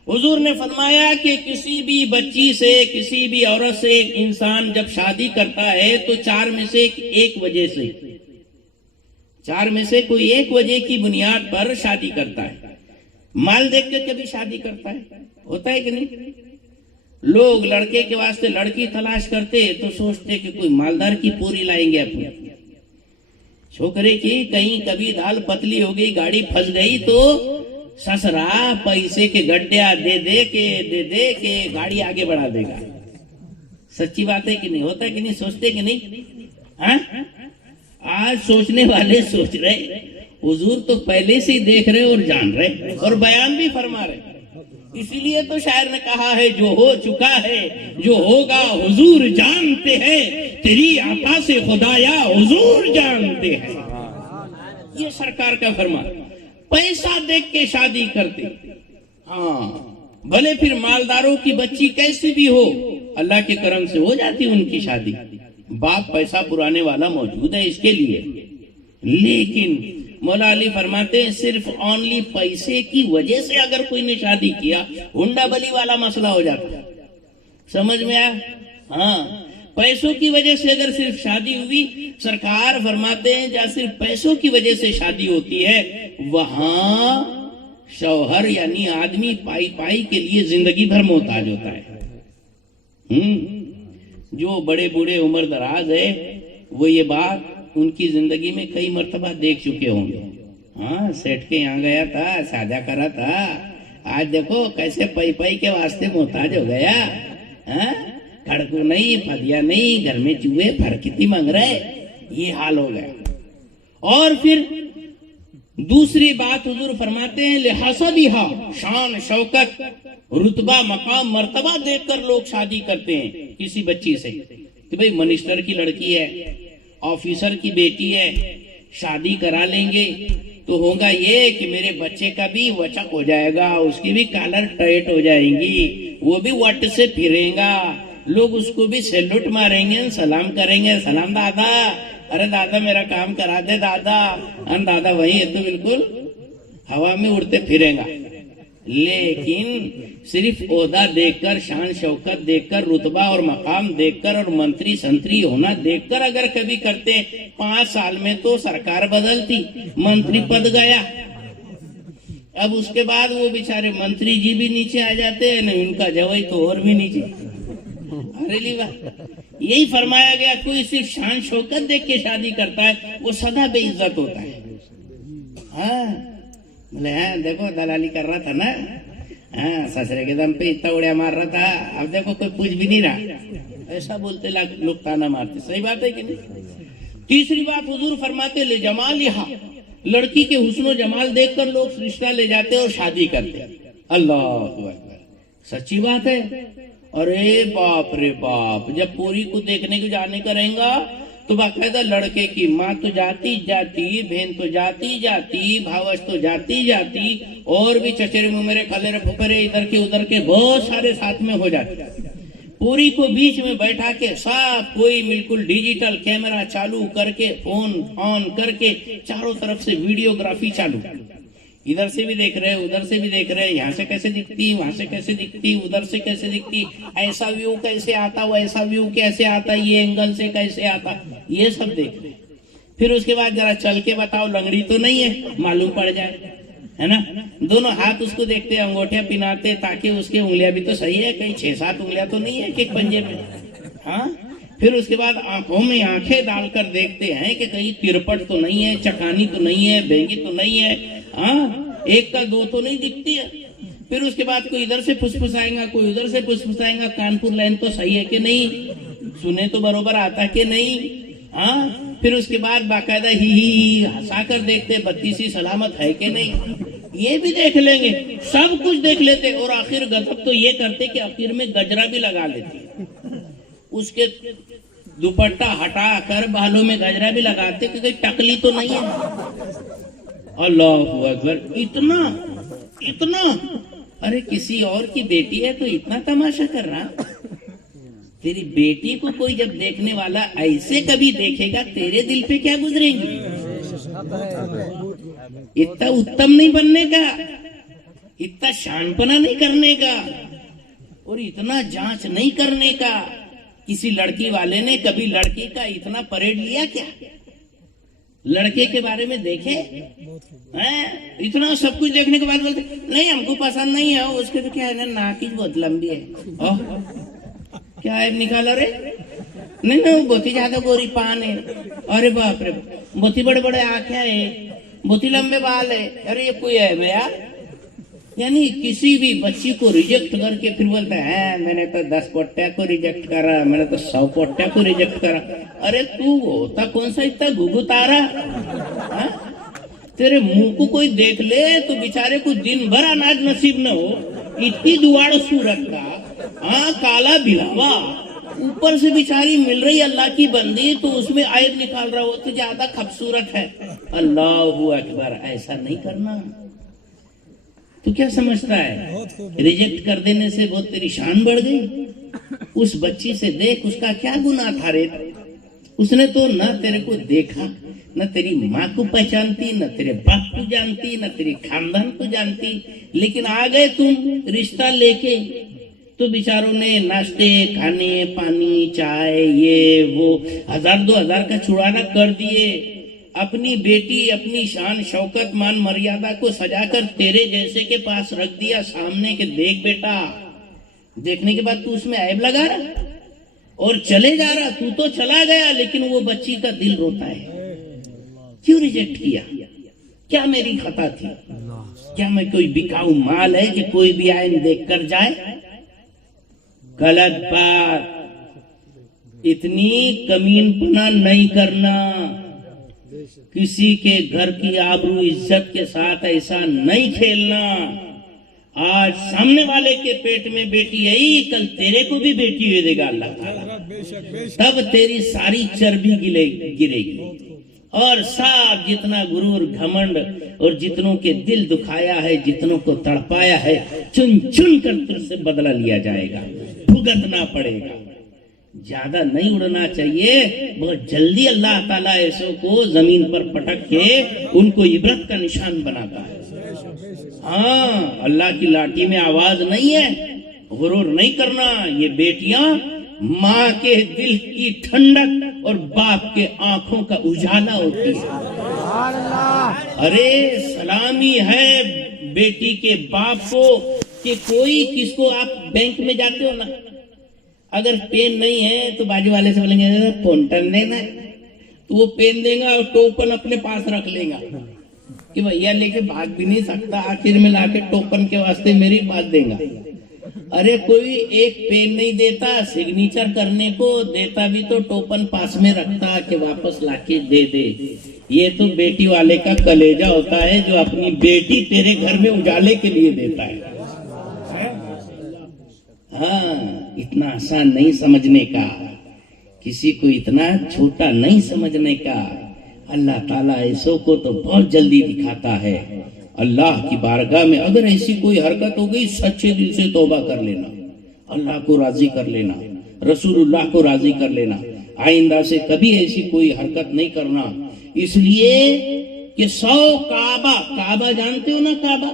حضور نے فرمایا کہ کسی بھی بچی سے, کسی بھی عورت سے ایک انسان جب شادی کرتا ہے تو چار میں سے کوئی ایک وجہ کی بنیاد پر شادی کرتا ہے. مال دیکھ کے کبھی شادی کرتا ہے, ہوتا ہے کہ نہیں؟ لوگ لڑکے کے واسطے لڑکی تلاش کرتے تو سوچتے کہ کوئی مالدار کی پوری لائیں گے اپنے. چھوکرے کی کہیں کبھی دال پتلی ہو گئی, گاڑی پھنس گئی تو سسرا پیسے کے گڈیا دے دے کے گاڑی آگے بڑھا دے گا. سچی بات ہے کہ نہیں؟ ہوتا ہے کہ نہیں؟ سوچتے کہ نہیں؟ ہاں, آج سوچنے والے سوچ رہے, حضور تو پہلے سے ہی دیکھ رہے اور جان رہے اور بیان بھی فرما رہے. اسی لیے تو شاعر نے کہا ہے, جو ہو چکا ہے جو ہوگا حضور جانتے ہیں, تیری عطا سے خدایا حضور جانتے ہیں. یہ سرکار کا فرمان. پیسہ دیکھ کے شادی کرتے, ہاں بھلے پھر مالداروں کی بچی کیسی بھی ہو, اللہ کے کرم سے ہو جاتی ان کی شادی. باپ پیسہ پرانے والا موجود ہے اس کے لیے. لیکن مولا علی فرماتے ہیں صرف اونلی پیسے کی وجہ سے اگر کوئی نے شادی کیا, ہنڈا بلی والا مسئلہ ہو جاتا ہے. سمجھ میں آیا؟ ہاں, پیسوں کی وجہ سے اگر صرف شادی ہوئی, سرکار فرماتے ہیں جہاں صرف پیسوں کی وجہ سے شادی ہوتی ہے وہاں شوہر یعنی آدمی پائی کے لیے زندگی بھر محتاج ہوتا ہے. جو بڑے بوڑھے عمر دراز ہے وہ یہ بات ان کی زندگی میں کئی مرتبہ دیکھ چکے ہوں گے. ہاں, سیٹھ کے یہاں گیا تھا, شادی کرا تھا, آج دیکھو کیسے پائی کے واسطے محتاج ہو گیا. ہاں, کھڑکو نہیں, پھدیا نہیں, گھر میں چوہے پھڑکتی مانگ رہے, یہ حال ہو گیا. اور پھر دوسری بات حضور فرماتے ہیں لحسبھا, شان شوکت رتبہ مقام مرتبہ دیکھ کر لوگ شادی کرتے ہیں کسی بچی سے. کہ بھئی منسٹر کی لڑکی ہے, آفیسر کی بیٹی ہے, شادی کرا لیں گے تو ہوگا یہ کہ میرے بچے کا بھی وچک ہو جائے گا, اس کی بھی کالر ٹائٹ ہو جائیں گی, وہ بھی وٹ سے پھریں گا, لوگ اس کو بھی سیلوٹ ماریں گے, سلام کریں گے, سلام دادا, ارے دادا میرا کام کرا دے دادا. دادا وہی ہے تو بالکل ہوا میں اڑتے پھریں گا. لیکن صرف عہدہ دیکھ کر, شان شوکت دیکھ کر, رتبہ اور مقام دیکھ کر اور منتری سنتری ہونا دیکھ کر اگر کبھی کرتے, 5 سال میں تو سرکار بدلتی, منتری پد گیا. اب اس کے بعد وہ بیچارے منتری جی بھی نیچے آ جاتے ہیں, ان کا جوائی تو اور بھی نیچے. یہی فرمایا گیا کوئی صرف شان شوکت دیکھ کے شادی کرتا ہے وہ سدا بے عزت ہوتا ہے. ہاں, دیکھو دلالی کر رہا تھا نا, ہاں سسرے کے دم پہ اتنا اڑیا مار رہا تھا, اب دیکھو کوئی پوچھ بھی نہیں رہا, ایسا بولتے لوگ تانا مارتے. صحیح بات ہے کہ نہیں؟ تیسری بات حضور فرماتے لے جمالہا, لڑکی کے حسن و جمال دیکھ کر لوگ رشتہ لے جاتے اور شادی کرتے. اللہ اکبر, سچی بات ہے. ارے باپ رے باپ, جب پوری کو دیکھنے کو جانے کا رہیں گا تو باقاعدہ لڑکے کی ماں تو جاتی بہن تو جاتی بھاوش تو جاتی اور بھی چچرے ممیرے کھلے پھپھرے ادھر کے ادھر کے بہت سارے ساتھ میں ہو جاتے. پوری کو بیچ میں بیٹھا کے سب کوئی بالکل ڈیجیٹل کیمرہ چالو کر کے, فون آن کر کے چاروں طرف سے ویڈیوگرافی چالو, ادھر سے بھی دیکھ رہے, ادھر سے بھی دیکھ رہے, یہاں سے کیسے دکھتی, وہاں سے کیسے دکھتی, ادھر سے کیسے دکھتی, ایسا ویو کیسے آتا, وہ ایسا ویو کیسے آتا, یہ اینگل سے کیسے آتا, یہ سب دیکھ رہے. پھر اس کے بعد ذرا چل کے بتاؤ لنگڑی تو نہیں ہے, معلوم پڑ جائے, ہے نا. دونوں ہاتھ اس کو دیکھتے, انگوٹھیاں پہناتے تاکہ اس کی انگلیاں بھی تو صحیح ہے, کہیں 6-7 انگلیاں تو نہیں ہے کہ پنجے میں. ہاں, پھر اس کے بعد آنکھوں میں آنکھیں ڈال کر دیکھتے ہیں کہ کہیں ترپٹ تو نہیں ہے, چکانی تو نہیں ہے, بینگی تو نہیں ہے, ہاں ایک کا دو تو نہیں دکھتی ہے. پھر اس کے بعد کوئی ادھر سے پھسپھسائے گا, کوئی ادھر سے پھسپھسائے گا, کانپور لائن تو صحیح ہے کہ نہیں, سنے تو برابر آتا کہ نہیں. ہاں, پھر اس کے بعد باقاعدہ ہی ہنسا کر دیکھتے 32 سلامت ہے کہ نہیں, یہ بھی دیکھ لیں گے, سب کچھ دیکھ لیتے. اور آخر غضب تو یہ کرتے کہ آخر میں گجرا بھی لگا لیتے, اس کے دوپٹہ ہٹا کر بالوں میں گجرا بھی لگاتے کہ کہیں ٹکلی تو نہیں ہے. اللہ اکبر, اتنا اتنا، ارے کسی اور کی بیٹی ہے تو اتنا تماشا کر رہا؟ تیری بیٹی کو کوئی جب دیکھنے والا ایسے کبھی دیکھے گا تیرے دل پہ کیا گزرے گی؟ اتنا اتم نہیں بننے کا، اتنا شان پنا نہیں کرنے کا، اور اتنا جانچ نہیں کرنے کا۔ کسی لڑکی والے نے کبھی لڑکی کا اتنا پریڈ لیا کیا؟ لڑکے کے بارے میں دیکھے؟ اتنا سب کچھ دیکھنے کے بعد بولتے نہیں ہم کو پسند نہیں ہے، اس کے تو کیا ہے نا ناک ہی بہت لمبی ہے، کیا ہے نکالا رے؟ نہیں نہیں بہت ہی زیادہ گوری پان ہے، ارے باپ رے بہت ہی بڑے بڑے آنکھیں ہے، بہت ہی لمبے بال ہے، ارے یہ کوئی ہے بھیا؟ یعنی کسی بھی بچی کو ریجیکٹ کر کے پھر بولتا ہے میں نے تو 10 پوٹیا کو ریجیکٹ کرا، میں نے تو 100 پوٹیا کو ریجیکٹ کرا۔ ارے تو ہوتا کون سا اتنا گھگو تارا؟ تیرے منہ کو کوئی دیکھ لے تو بیچارے کو دن بھر اناج نصیب نہ ہو، اتنی دواڑ صورت کا، کالا بلاوا، اوپر سے بیچاری مل رہی اللہ کی بندی تو اس میں عیب نکال رہا ہو تو زیادہ خوبصورت ہے۔ اللہ اکبر، ایسا نہیں کرنا۔ تو کیا سمجھتا ہے ریجیکٹ کر دینے سے بہت تیری شان بڑھ گئی؟ اس بچی سے دیکھ اس کا کیا گناہ تھا رے؟ اس نے تو نہ تیرے کو دیکھا، نہ تیری ماں کو پہچانتی، نہ تیرے باپ کو جانتی، نہ تیری خاندان کو جانتی، لیکن آ گئے تم رشتہ لے کے تو بیچاروں نے ناشتے کھانے پانی چائے یہ وہ 1000-2000 کا چھڑانا کر دیے، اپنی بیٹی اپنی شان شوکت مان مریادہ کو سجا کر تیرے جیسے کے پاس رکھ دیا سامنے کے دیکھ بیٹا۔ دیکھنے کے بعد تو اس میں عیب لگا رہا اور چلے جا رہا، تو تو چلا گیا لیکن وہ بچی کا دل روتا ہے، کیوں ریجیکٹ کیا؟ کیا میری خطا تھی؟ کیا میں کوئی بکاؤ مال ہے کہ کوئی بھی آئین دیکھ کر جائے؟ غلط بات، اتنی کمین پنا نہیں کرنا، کسی کے گھر کی آبرو عزت کے ساتھ ایسا نہیں کھیلنا۔ آج سامنے والے کے پیٹ میں بیٹی آئی، کل تیرے کو بھی بیٹی دے گا اللہ تعالیٰ، تب تیری ساری چربی گرے گی، اور سب جتنا غرور گھمنڈ اور جتنوں کے دل دکھایا ہے، جتنوں کو تڑپایا ہے، چن چن کر تجھ سے بدلہ لیا جائے گا، بھگتنا پڑے گا۔ زیادہ نہیں اڑنا چاہیے، بہت جلدی اللہ تعالیٰ ایسوں کو زمین پر پٹک کے ان کو عبرت کا نشان بناتا ہے۔ ہاں، اللہ کی لاٹھی میں آواز نہیں ہے، غرور نہیں کرنا۔ یہ بیٹیاں ماں کے دل کی ٹھنڈک اور باپ کے آنکھوں کا اجالا ہوتی ہے۔ ارے سلامی ہے بیٹی کے باپ کو کہ کوئی کس کو، آپ بینک میں جاتے ہو نا، اگر پین نہیں ہے تو باجو والے سے بولیں گے پونٹن دینا ہے، تو وہ پین دے گا اور ٹوپن اپنے پاس رکھ لے گا کہ بھیا لے کے بھاگ بھی نہیں سکتا، آخر میں لا کے ٹوپن کے واسطے میری بات دے گا۔ ارے کوئی ایک پین نہیں دیتا سگنیچر کرنے کو، دیتا بھی تو ٹوپن پاس میں رکھتا کہ واپس لا کے دے دے۔ یہ تو بیٹی والے کا کلیجہ ہوتا ہے جو اپنی بیٹی تیرے گھر میں اجالے کے لیے دیتا ہے۔ ہاں، اتنا آسان نہیں سمجھنے کا، کسی کو اتنا چھوٹا نہیں سمجھنے کا۔ اللہ تعالیٰ ایسوں کو تو بہت جلدی دکھاتا ہے۔ اللہ کی بارگاہ میں اگر ایسی کوئی حرکت ہو گئی، سچے دل سے توبہ کر لینا، اللہ کو راضی کر لینا، رسول اللہ کو راضی کر لینا، آئندہ سے کبھی ایسی کوئی حرکت نہیں کرنا۔ اس لیے کہ 100 کعبہ جانتے ہو نا، کعبہ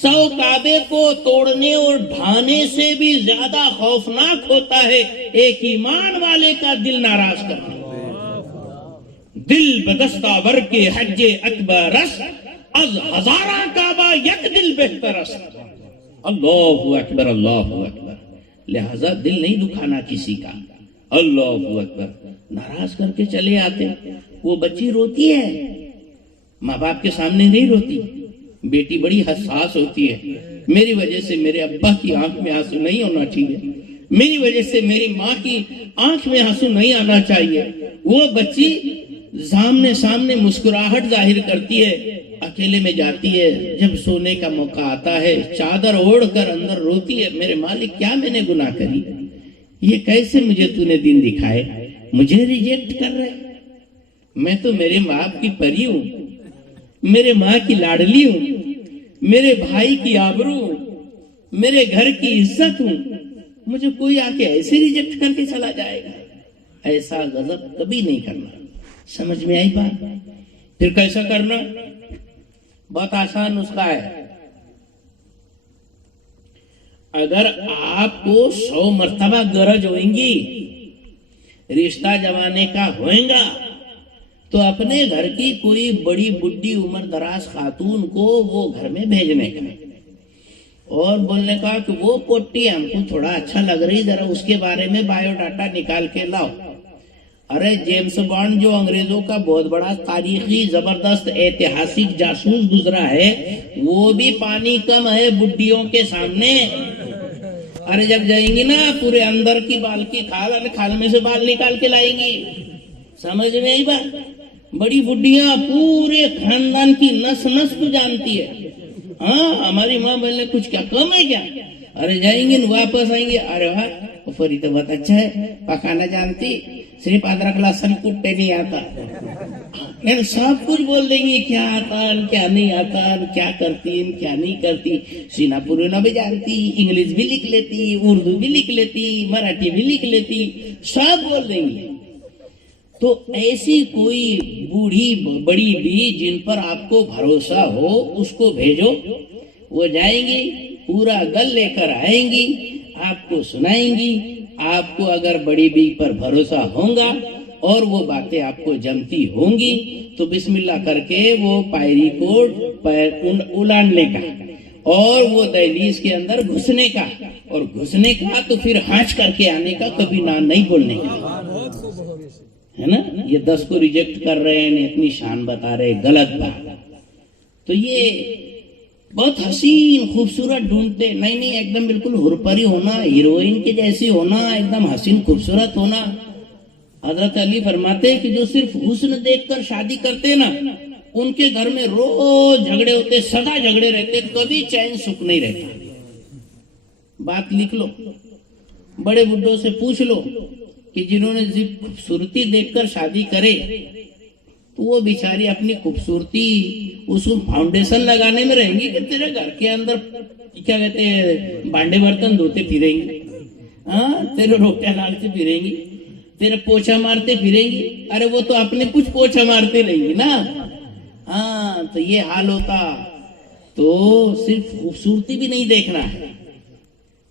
100 کعبے کو توڑنے اور ڈھانے سے بھی زیادہ خوفناک ہوتا ہے ایک ایمان والے کا دل ناراض کرنا۔ دل بدستہ ور کے حج اکبر رس، از ہزارہ کعبہ یک دل بہتر اس۔ اللہ اکبر، اللہ اکبر۔ لہذا دل نہیں دکھانا کسی کا۔ اللہ اکبر۔ ناراض کر کے چلے آتے، وہ بچی روتی ہے، ماں باپ کے سامنے نہیں روتی۔ بیٹی بڑی حساس ہوتی ہے، میری وجہ سے میرے ابا کی آنکھ میں آنسو نہیں ہونا چاہیے، میری وجہ سے میری ماں کی آنکھ میں آنسو نہیں آنا چاہیے۔ وہ بچی سامنے مسکراہٹ ظاہر کرتی ہے، اکیلے میں جاتی ہے، جب سونے کا موقع آتا ہے چادر اوڑھ کر اندر روتی ہے، میرے مالک کیا میں نے گناہ کری، یہ کیسے مجھے تو نے دن دکھائے، مجھے ریجیکٹ کر رہے، میں تو میرے باپ کی پری ہوں، میرے ماں کی لاڈلی ہوں، میرے بھائی کی آبرو، میرے گھر کی عزت ہوں، مجھے کوئی آ کے ایسے ریجیکٹ کر کے چلا جائے گا، ایسا غضب کبھی نہیں کرنا۔ سمجھ میں آئی بات؟ پھر کیسا کرنا؟ بہت آسان نسخہ ہے۔ اگر آپ کو 100 مرتبہ گرج ہوئیں گی، رشتہ جمانے کا ہوئیں گا، تو اپنے گھر کی کوئی بڑی بڈھی عمر دراز خاتون کو وہ گھر میں بھیجنے کا اور بولنے کا کہ وہ پوٹی ہم کو تھوڑا اچھا لگ رہی، ذرا اس کے بارے میں بایو ڈاٹا نکال کے لاؤ۔ ارے جیمس بانڈ جو انگریزوں کا بہت بڑا تاریخی زبردست ایتہاسک جاسوس گزرا ہے، وہ بھی پانی کم ہے بڈھیوں کے سامنے۔ ارے جب جائیں گی نا پورے اندر کی بال کی کھال میں سے بال نکال کے لائیں گی۔ سمجھ میں آئی بات؟ بڑی بڈھیاں پورے خاندان کی نس نس کو جانتی ہے۔ ہاں ہماری ماں بولنے کچھ کیا کم ہے کیا؟ ارے جائیں گے واپس آئیں گے، ارے واہ فری تو بہت اچھا ہے، پکانا جانتی، صرف ادرک لہسن کوٹتے نہیں آتا۔ یعنی سب کچھ بول دیں گے، کیا آتا کیا نہیں آتا، کیا کرتی کیا نہیں کرتی، سینا پورینا بھی جانتی، انگلش بھی لکھ لیتی، اردو بھی لکھ لیتی، مراٹھی بھی لکھ لیتی، سب بول دیں گے۔ تو ایسی کوئی بوڑھی بڑی بھی جن پر آپ کو بھروسہ ہو اس کو بھیجو، وہ جائیں گی، پورا گل لے کر آئیں گی، آپ کو سنائیں گی۔ آپ کو اگر بڑی بی پر بھروسہ ہوگا اور وہ باتیں آپ کو جمتی ہوں گی تو بسم اللہ کر کے وہ پائری کو الاڑنے کا اور وہ دہلیز کے اندر گھسنے کا، اور گھسنے کا تو پھر ہانچ کر کے آنے کا، کبھی نہ نہیں بولنے کا، ہے نا۔ یہ 10 کو ریجیکٹ کر رہے ہیں، اتنی شان بتا رہے، غلط بات۔ تو یہ بہت حسین خوبصورت ڈھونڈتے، نہیں ایک دم بالکل ہرپری ہونا، ہیروئن کے جیسی ہونا، ایک دم حسین خوبصورت ہونا۔ حضرت علی فرماتے کہ جو صرف حسن دیکھ کر شادی کرتے نا، ان کے گھر میں روز جھگڑے ہوتے، سدا جھگڑے رہتے، کبھی چین سکھ نہیں رہتا۔ بات لکھ لو، بڑے بڈھوں سے پوچھ لو کہ جنہوں نے خوبصورتی دیکھ کر شادی کرے تو وہ بیچاری اپنی خوبصورتی اس کو فاؤنڈیشن لگانے میں رہیں گی کہ تیرے گھر کے اندر کیا کہتے ہیں بانڈے برتن دھوتے پھریں گی، ہاں تیرے روٹیاں ڈالتے پھریں گی، تیرے پوچھا مارتے پھریں گی۔ ارے وہ تو اپنے کچھ پوچھا مارتے نہیں گی نا۔ ہاں تو یہ حال ہوتا۔ تو صرف خوبصورتی بھی نہیں دیکھنا ہے،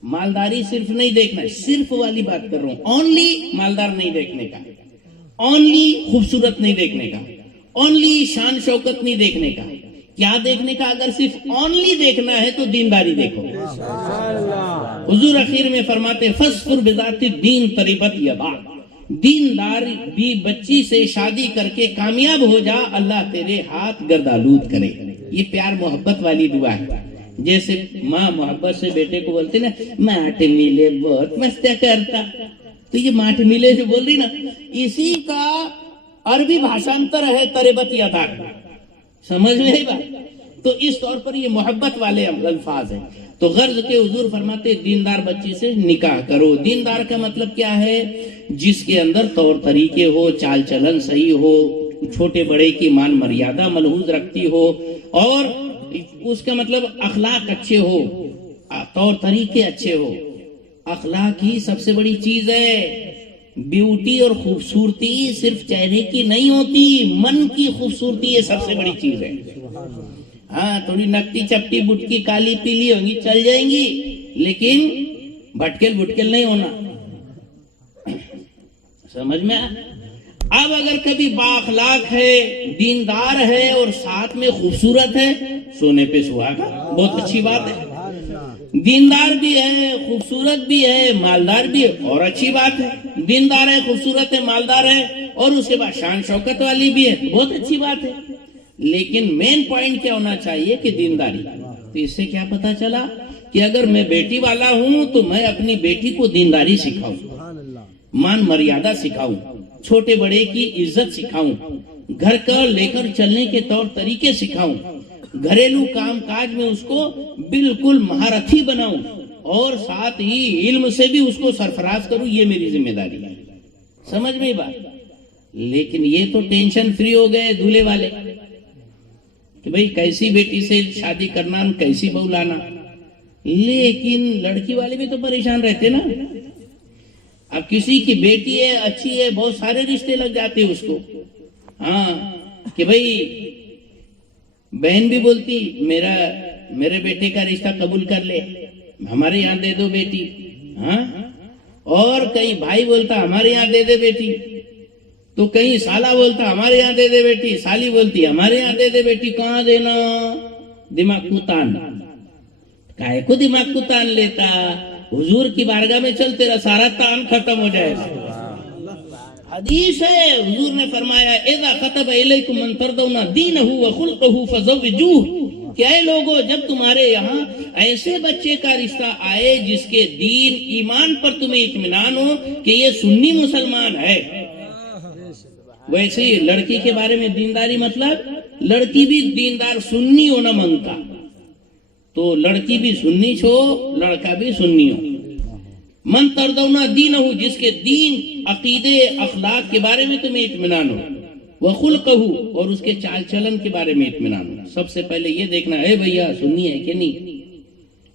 مالداری صرف نہیں دیکھنا ہے، صرف والی بات کر رہا ہوں، اونلی مالدار نہیں دیکھنے کا، اونلی خوبصورت نہیں دیکھنے کا، اونلی شان شوکت نہیں دیکھنے کا۔ کیا دیکھنے کا؟ اگر صرف اونلی دیکھنا ہے تو دینداری دیکھو۔ حضور اخیر میں فرماتے فاصبر بذات الدین تربت یداک، دیندار بھی بچی سے شادی کر کے کامیاب ہو جا، اللہ تیرے ہاتھ گردآلود کرے۔ یہ پیار محبت والی دعا ہے۔ جیسے ماں محبت سے بیٹے کو بولتے نا ماٹ ملے بہت مستیا کرتا، تو یہ ماٹ ملے جو بول رہی نا، اسی کا عربی بھاشانتر ہے تربت یداک۔ سمجھ میں بات؟ تو اس طور پر یہ محبت والے الفاظ ہیں۔ تو غرض کے حضور فرماتے دیندار بچی سے نکاح کرو۔ دیندار کا مطلب کیا ہے؟ جس کے اندر طور طریقے ہو، چال چلن صحیح ہو، چھوٹے بڑے کی مان مریادہ ملحوظ رکھتی ہو، اور اس کا مطلب اخلاق اچھے ہو، طور طریقے اچھے ہو۔ اخلاق ہی سب سے بڑی چیز ہے۔ بیوٹی اور خوبصورتی صرف چہرے کی نہیں ہوتی، من کی خوبصورتی یہ سب سے بڑی چیز ہے۔ ہاں تھوڑی نکتی چپٹی بٹکی کالی پیلی ہوں گی چل جائیں گی، لیکن بھٹکل بھٹکل نہیں ہونا۔ سمجھ میں؟ اب اگر کبھی بااخلاق ہے، دیندار ہے اور ساتھ میں خوبصورت ہے، سونے پہ سہاگا، بہت اچھی بات ہے۔ دیندار بھی ہے، خوبصورت بھی ہے، مالدار بھی ہے، اور اچھی بات ہے۔ دیندار ہے، خوبصورت ہے، مالدار ہے، اور اس کے بعد شان شوکت والی بھی ہے، بہت اچھی بات ہے۔ لیکن مین پوائنٹ کیا ہونا چاہیے کہ دینداری۔ تو اس سے کیا پتا چلا کہ اگر میں بیٹی والا ہوں تو میں اپنی بیٹی کو دینداری سکھاؤں، مان مریادہ سکھاؤں، چھوٹے بڑے کی عزت سکھاؤں، گھر کا لے کر چلنے کے طور طریقے سکھاؤں، گھریلو کام کاج میں اس کو بالکل مہارتھی بناؤں، اور ساتھ ہی علم سے بھی اس کو سرفراز کروں۔ یہ میری ذمہ داری ہے۔ سمجھ میں بات؟ لیکن یہ تو ٹینشن فری ہو گئے دولہے والے کہ بھئی کیسی بیٹی سے شادی کرنا، کیسی بہو لانا، لیکن لڑکی والے بھی تو پریشان رہتے نا. اب کسی کی بیٹی ہے اچھی ہے، بہت سارے رشتے لگ جاتے اس کو. ہاں کہ بھئی بہن بھی بولتی میرے بیٹے کا رشتہ قبول کر لے، ہمارے یہاں دے دو بیٹی. ہاں اور کہیں بھائی بولتا ہمارے یہاں دے دے بیٹی، تو کہیں سالہ بولتا ہمارے یہاں دے دے بیٹی، سالی بولتی ہمارے یہاں دے دے بیٹی. کہاں دینا؟ دماغ کو تان. کائے کو دماغ کو تان لیتا؟ حضور کی بارگاہ میں چل، تیرا سارا تان ختم ہو جائے گا. حدیث ہے، حضور نے فرمایا اذا خطب الیکم من ترضون دینہ وخلقہ فزوجوہ، کہ اے لوگو جب تمہارے یہاں ایسے بچے کا رشتہ آئے جس کے دین ایمان پر تمہیں اطمینان ہو کہ یہ سنی مسلمان ہے. ویسے ہی لڑکی کے بارے میں دینداری مطلب لڑکی بھی دیندار سنی ہونا مانگتا، تو لڑکی بھی سنی ہو، لڑکا بھی سنی ہو. من ترضون دینہ، جس کے دین عقیدے اخلاق کے بارے میں تمہیں اطمینان ہو، وخلقہ، اور اس کے چال چلن کے بارے میں اطمینان ہو. سب سے پہلے یہ دیکھنا ہے بھیا سنی ہے کہ نہیں،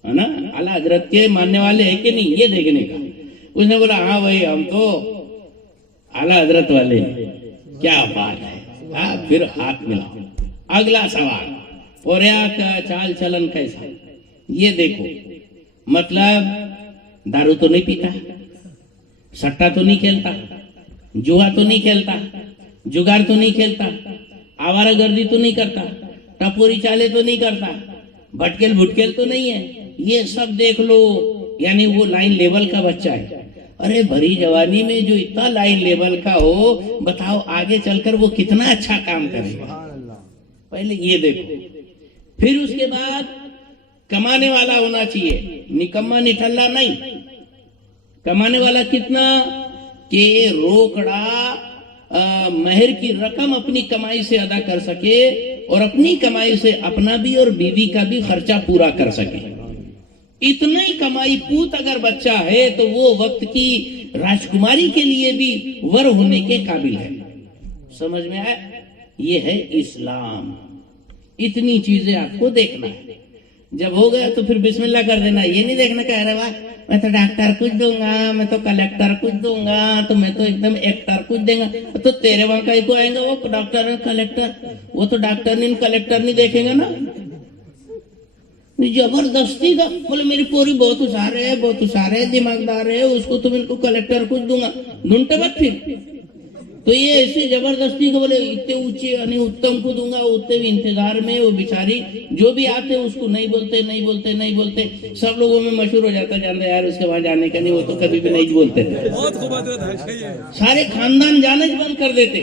ہے نا، اعلیٰ حضرت کے ماننے والے ہے کہ نہیں، یہ دیکھنے کا. اس نے بولا ہاں بھائی ہم تو اعلیٰ حضرت والے ہیں. کیا بات ہے. پھر ہاتھ ملا. اگلا سوال، پوریا کا چال چلن کیسا، یہ دیکھو. مطلب دارو تو نہیں پیتا، سٹا تو نہیں کھیلتا، جوا تو نہیں کھیلتا، جگار تو نہیں کھیلتا، آوارہ گردی تو نہیں کرتا، ٹپوری چالے تو نہیں کرتا، بھٹکل بھٹکل تو نہیں ہے. یہ سب دیکھ لو، یعنی وہ لائن لیول کا بچہ ہے. ارے بھری جوانی میں جو اتنا لائن لیول کا ہو، بتاؤ آگے چل کر وہ کتنا اچھا کام کرے گا. پہلے یہ دیکھو. پھر اس کے بعد کمانے والا ہونا چاہیے، نکما نٹھلا نہیں. کمانے والا کتنا کہ روکڑا مہر کی رقم اپنی کمائی سے ادا کر سکے، اور اپنی کمائی سے اپنا بھی اور بیوی کا بھی خرچہ پورا کر سکے. اتنا ہی کمائی پوت اگر بچہ ہے تو وہ وقت کی راجکماری کے لیے بھی ور ہونے کے قابل ہے. سمجھ میں آئے؟ یہ ہے اسلام. اتنی چیزیں آپ کو دیکھنا ہے. جب ہو گیا تو پھر بسم اللہ کر دینا. یہ نہیں دیکھنا کہ ارے واہ میں تو ڈاکٹر کچھ دوں گا، میں تو کلیکٹر کچھ دوں گا، تو میں تو ایک دم ایکٹر کچھ دیں گا. تو تیرے وہاں کہیں کو آئیں گا وہ ڈاکٹر کلیکٹر، وہ تو ڈاکٹر نہیں کلیکٹر نہیں دیکھیں گا نا. زبردستی کا بولے میری پوری بہت ہوشیار ہے دماغدار ہے، اس کو تو بالکل کلیکٹر کچھ دوں گا. ڈھونڈتے بات پھر تو یہ ایسی زبردستی کو بولے اتنے اونچے یعنی اتم کو دوں گا، اتنے انتظار میں وہ بیچاری جو بھی آتے اس کو نہیں بولتے. سب لوگوں میں مشہور ہو جاتا جانتے یار اس کے وہاں جانے کا نہیں، وہ تو کبھی بھی نہیں بولتے تھے. سارے خاندان جانا بند کر دیتے.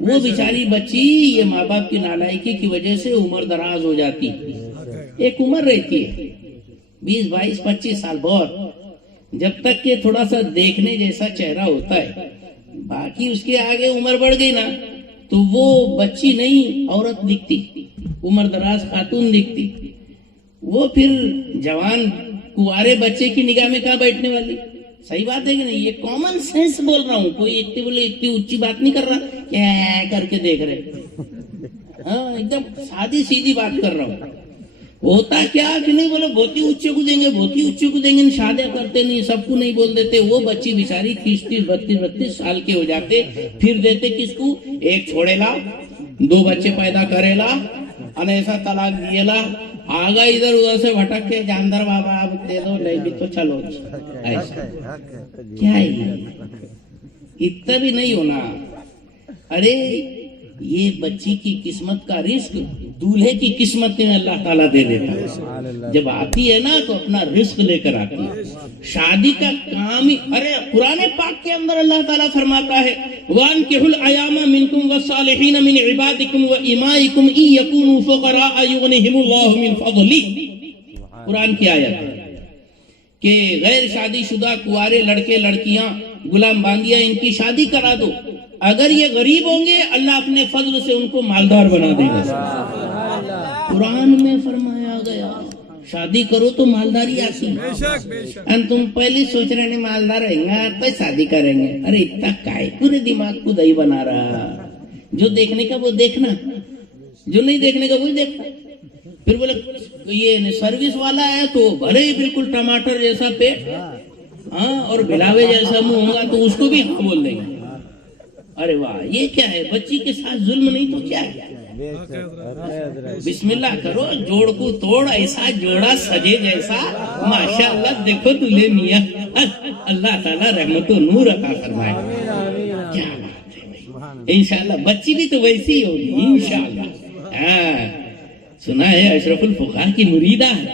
وہ بیچاری بچی یہ ماں باپ کی نالائکی کی وجہ سے عمر دراز ہو جاتی. ایک عمر رہتی ہے 20 22 25 سال، بہت جب تک کہ تھوڑا سا دیکھنے جیسا چہرہ ہوتا ہے. باقی اس کے آگے عمر بڑھ گئی نا تو وہ بچی نہیں عورت دکھتی، عمر دراز خاتون دکھتی. وہ پھر جوان کنوارے بچے کی نگاہ میں کہاں بیٹھنے والی. صحیح بات ہے کہ نہیں؟ یہ کامن سینس بول رہا ہوں. کوئی اتنی اونچی بات نہیں کر رہا کیا کر کے دیکھ رہے. ہاں ایک دم سادی سیدھی بات کر رہا ہوں. ہوتا کیا کہ نہیں بولے بہت ہی اونچے کو دیں گے، شادیاں کرتے نہیں، سب کو نہیں بول دیتے. وہ بچی بیچاری 30 32 سال کے ہو جاتے. پھر دیتے کس کو؟ ایک چھوڑے لا، 2 بچے پیدا کرے لا، ایسا طلاق دیے لا، آگا ادھر ادھر سے بھٹک کے جاندر بابا اب دے دو، نہیں بھی تو چلو. ایسا کیا ہے؟ اتنا بھی نہیں ہونا. ارے یہ بچی کی قسمت کا رزق دولہے کی قسمت میں اللہ تعالیٰ دے دیتا ہے. جب آتی ہے نا تو اپنا رزق لے کر آتی ہے. شادی کا کام ہی ارے قرآن پاک کے اندر اللہ تعالیٰ فرماتا ہے وَأَنكِحُوا الْأَيَامَ مِنكُمْ وَالصَّالِحِينَ مِنْ عِبَادِكُمْ وَإِمَائِكُمْ إِنْ يَكُونُوا فُقَرَاءَ يُغْنِهِمُ اللَّهُ مِنْ فَضْلِهِ. قرآن کی آیت ہے کہ غیر شادی شدہ کنوارے لڑکے لڑکیاں غلام بانگیاں ان کی شادی کرا دو. اگر یہ غریب ہوں گے اللہ اپنے فضل سے ان کو مالدار بنا دے گا. قرآن میں فرمایا گیا شادی کرو تو مالداری آتی. تم پہلے سوچ رہے ہیں مالدار رہیں گا تو شادی کریں گے. ارے اتنا کائے پورے دماغ کو دہی بنا رہا. جو دیکھنے کا وہ دیکھنا. جو نہیں دیکھنے کا وہی دیکھتا. پھر بولے یہ سروس والا ہے تو بھلے ہی بالکل ٹماٹر جیسا پیٹ ہاں اور بلاوے جیسا منہ ہوگا تو اس کو بھی ہاں بول دیں گے. ارے واہ یہ کیا ہے؟ بچی کے ساتھ ظلم نہیں تو کیا ہے؟ بسم اللہ کرو، جوڑ کو توڑ ایسا جوڑا سجے جیسا ماشاء اللہ. دیکھو دلہے میاں، اللہ تعالیٰ رحمت و نور عطا فرمائے. کیا بات ہے بھائی، انشاءاللہ بچی بھی تو ویسی ہی ہوگی انشاءاللہ. ہاں سنا ہے اشرف الفقراء کی مریدہ ہے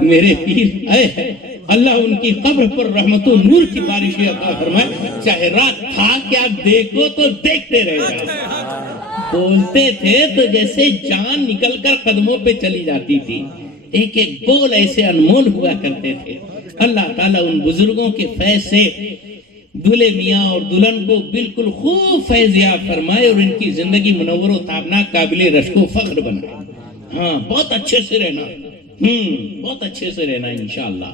میرے پیر. اللہ ان کی قبر پر رحمت و نور کی بارشیں عطا فرمائے. چاہے رات تھا کہ آپ دیکھو تو دیکھتے رہ جاؤ. بولتے تھے تو جیسے جان نکل کر قدموں پہ چلی جاتی تھی. ایک ایک بول ایسے انمول ہوا کرتے تھے. اللہ تعالیٰ ان بزرگوں کے فیض سے دلہے میاں اور دلہن کو بالکل خوب فیض یاب فرمائے اور ان کی زندگی منور و تابناک قابل رشک و فخر بنائے. ہاں بہت اچھے سے رہنا، بہت اچھے سے رہنا انشاءاللہ،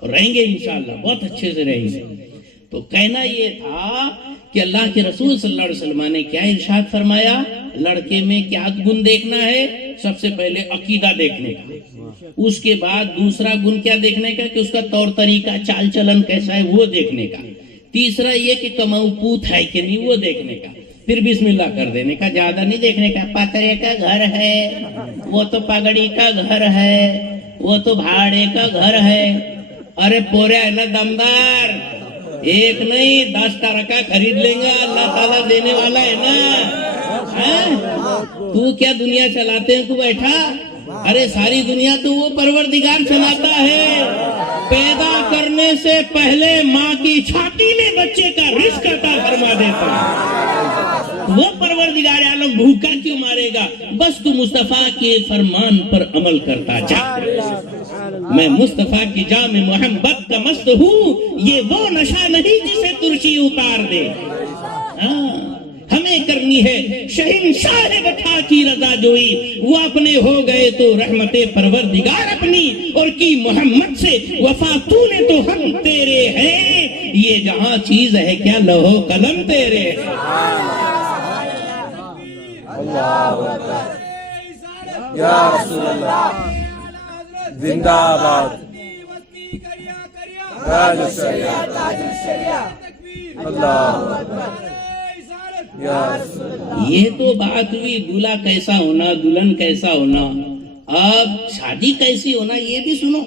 اور رہیں گے انشاءاللہ بہت اچھے سے رہیں گے. تو کہنا یہ تھا کہ اللہ کے رسول صلی اللہ علیہ وسلم نے کیا ارشاد فرمایا؟ لڑکے میں کیا گن دیکھنا ہے؟ سب سے پہلے عقیدہ دیکھنے کا، اس کے بعد دوسرا گن کیا دیکھنے کا کہ اس کا طور طریقہ چال چلن کیسا ہے وہ دیکھنے کا، تیسرا یہ کہ کماؤ پوت ہے کہ نہیں وہ دیکھنے کا، پھر بسم اللہ کر دینے کا. زیادہ نہیں دیکھنے کا. پاترے کا گھر ہے وہ تو پگڑی کا گھر ہے وہ تو بھاڑے کا گھر ہے. ارے پورے ہے نا دمدار، ایک نہیں 10 ٹرکا خرید لیں گا، اللہ تعالیٰ دینے والا ہے نا. تو کیا دنیا چلاتے ہیں تو بیٹھا؟ ارے ساری دنیا تو وہ پروردگار چلاتا ہے. پیدا کرنے سے پہلے ماں کی چھاتی میں بچے کا رزق عطا فرما دیتا ہے. وہ پروردگار عالم بھوکا کیوں مارے گا؟ بس تو مصطفیٰ کے فرمان پر عمل کرتا جا. میں مصطفیٰ کی جام محبت کا مست ہوں، یہ وہ نشہ نہیں جسے ترشی اتار دے. ہمیں کرنی ہے شہنشاہ وفا کی رضا جوئی، وہ اپنے ہو گئے تو رحمت پروردگار اپنی، اور کی محمد سے وفا تو نے تو ہم تیرے ہیں. یہ جہاں چیز ہے کیا لوح قلم تیرے. یا رسول اللہ زندہ باد. تاج الشریعہ اللہ. یہ تو بات ہوئی دولہا کیسا ہونا، دلہن کیسا ہونا. اب شادی کیسی ہونا یہ بھی سنو.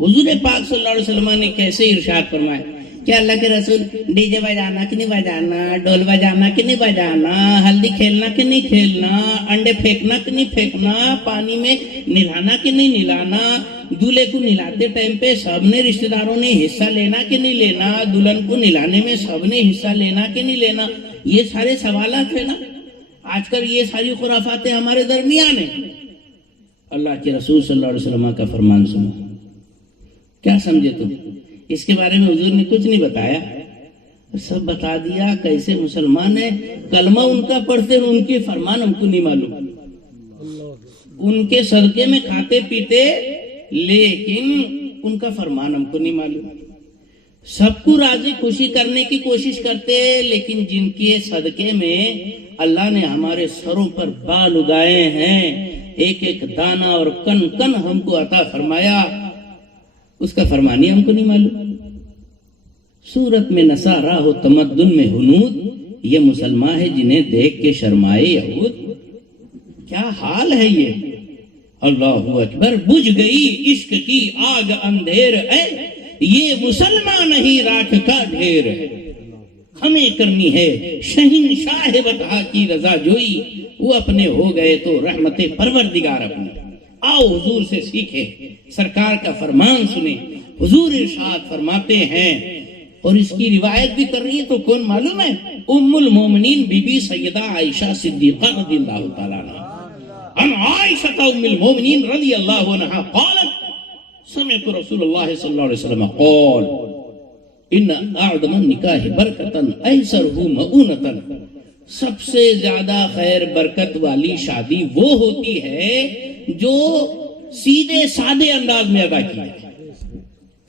حضور پاک صلی اللہ علیہ وسلم نے کیسے ارشاد فرمایا کہ اللہ کے رسول ڈی جے بجانا کہ نہیں بجانا، ڈول بجانا کہ نہیں بجانا، ہلدی کھیلنا کہ نہیں کھیلنا، انڈے پھینکنا کہ نہیں پھینکنا، پانی میں نہلانا کہ نہیں نہلانا، دولہے کو نہلاتے ٹائم پہ سب نے رشتہ داروں نے حصہ لینا کہ نہیں لینا، دلہن کو نہلانے میں سب نے حصہ لینا کہ نہیں لینا. یہ سارے سوالات ہیں نا. آج کل یہ ساری خرافاتیں ہمارے درمیان ہیں. اللہ کے رسول صلی اللہ علیہ وسلم کا فرمان سنو. کیا سمجھے تم؟ اس کے بارے میں حضور نے کچھ نہیں بتایا، سب بتا دیا. کیسے مسلمان ہیں، کلمہ ان کا پڑھتے ہیں، ان کے فرمان ہم کو نہیں معلوم. ان کے صدقے میں کھاتے پیتے لیکن ان کا فرمان ہم کو نہیں معلوم. سب کو راضی خوشی کرنے کی کوشش کرتے لیکن جن کے صدقے میں اللہ نے ہمارے سروں پر بال اگائے ہیں، ایک ایک دانہ اور کن کن ہم کو عطا فرمایا، اس کا فرمان ہی ہم کو نہیں معلوم. صورت میں نصارہ ہو تمدن میں ہنود، یہ مسلمان ہے جنہیں دیکھ کے شرمائے یہود. کیا حال ہے یہ. اللہ اکبر. بجھ گئی عشق کی آگ اندھیر ہے، یہ مسلمان نہیں راکھ کا ڈھیر ہے. ہمیں کرنی ہے شہنشاہ وطا کی رضا جوئی، وہ اپنے ہو گئے تو رحمت پروردگار اپنی. آؤ حضور سے سیکھیں، سرکار کا فرمان سنیں. حضور ارشاد فرماتے ہیں، اور اس کی روایت بھی کر رہی ہے تو کون معلوم ہے؟ ام المومنین بی بی سیدہ عائشہ صدیقہ رضی اللہ تعالیٰ عنہ. عن عائشہ ام المومنین رضی اللہ عنہ قالت سمعت رسول اللہ صلی اللہ علیہ وسلم قال ان اعظم النکاح برکتا ایسرہ مؤونتا. سب سے زیادہ خیر برکت والی شادی وہ ہوتی ہے جو سیدھے سادے انداز میں ادا کی جائے،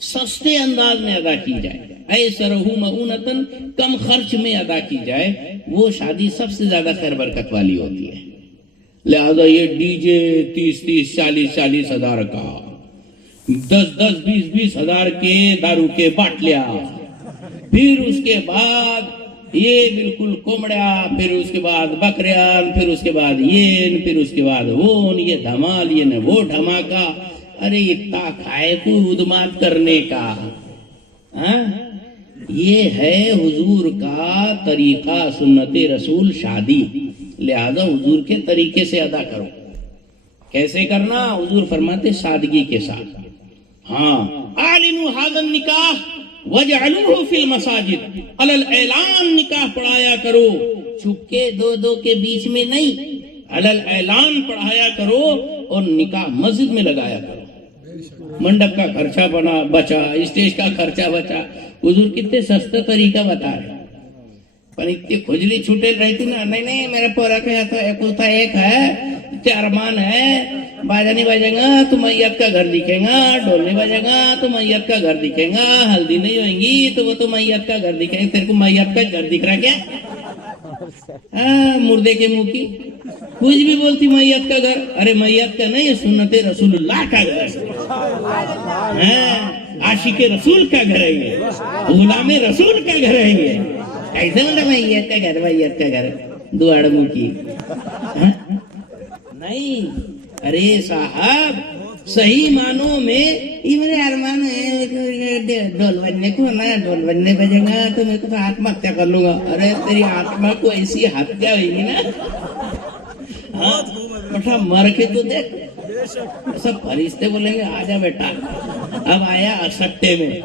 سستے انداز میں ادا کی جائے. ایسرہ مؤونتن، کم خرچ میں ادا کی جائے وہ شادی سب سے زیادہ خیر برکت والی ہوتی ہے. لہذا یہ ڈی جے 30 40 ہزار کا، 10 20 ہزار کے دارو کے باٹلیا، پھر اس کے بعد یہ بالکل کومڑیا، پھر اس کے بعد بکریان، پھر اس کے بعد یہ، پھر اس کے بعد وہ، یہ دھمال، یہ وہ دھماکہ. ارے اتنا کھائے کو ادمات کرنے کا. یہ ہے حضور کا طریقہ، سنت رسول شادی. لہذا حضور کے طریقے سے ادا کرو. کیسے کرنا؟ حضور فرماتے سادگی کے ساتھ. ہاں، اعلنوا ھذا النکاح وجعلوہ فی المساجد، علی الاعلان نکاح پڑھایا کرو، چھپ کے دو کے بیچ میں نہیں، علی الاعلان پڑھایا کرو اور نکاح مسجد میں لگایا کرو. منڈپ کا خرچہ بچا، اسٹیج کا خرچہ بچا. حضور کتنے سستا طریقہ بتا رہے. پر اتنی کھجلی چھوٹے رہتی نا، نہیں میرا پورا کہتا ایک ہے، چارمان ہے، باجا نہیں بجے گا تو میت کا گھر دکھے گا، ڈھول نہیں بجے گا تو میت کا گھر دکھے گا، ہلدی نہیں ہوئیں گی تو وہ تو میت کا گھر دکھے گا. تیرے کو میت کا گھر دکھ رہا کیا؟ مردے کے منہ کی کچھ بھی بولتی میت کا گھر. ارے میت کا نہیں، سنت رسول اللہ کا گھر ہے، عاشق رسول کا گھر ہے، یہ غلام رسول کا گھر ہے. یہ ایسے مطلب میت کا گھر، میت کا گھر دوڑ منہ کی نہیں. ارے صاحب صحیح معنوں میں یہ میرے ارمان ہے، ڈھول بجنے کو نا، ڈھول بجنے بجے گا تو میرے کو تو آتما ہتیا کر لوں گا. ارے تیری آتما کو ایسی ہتیا ہوئی گی نا، ہاں بیٹا مر کے تو دیکھ. سب فرشتے بولیں گے آجا بیٹا. اب آیا سٹے میں،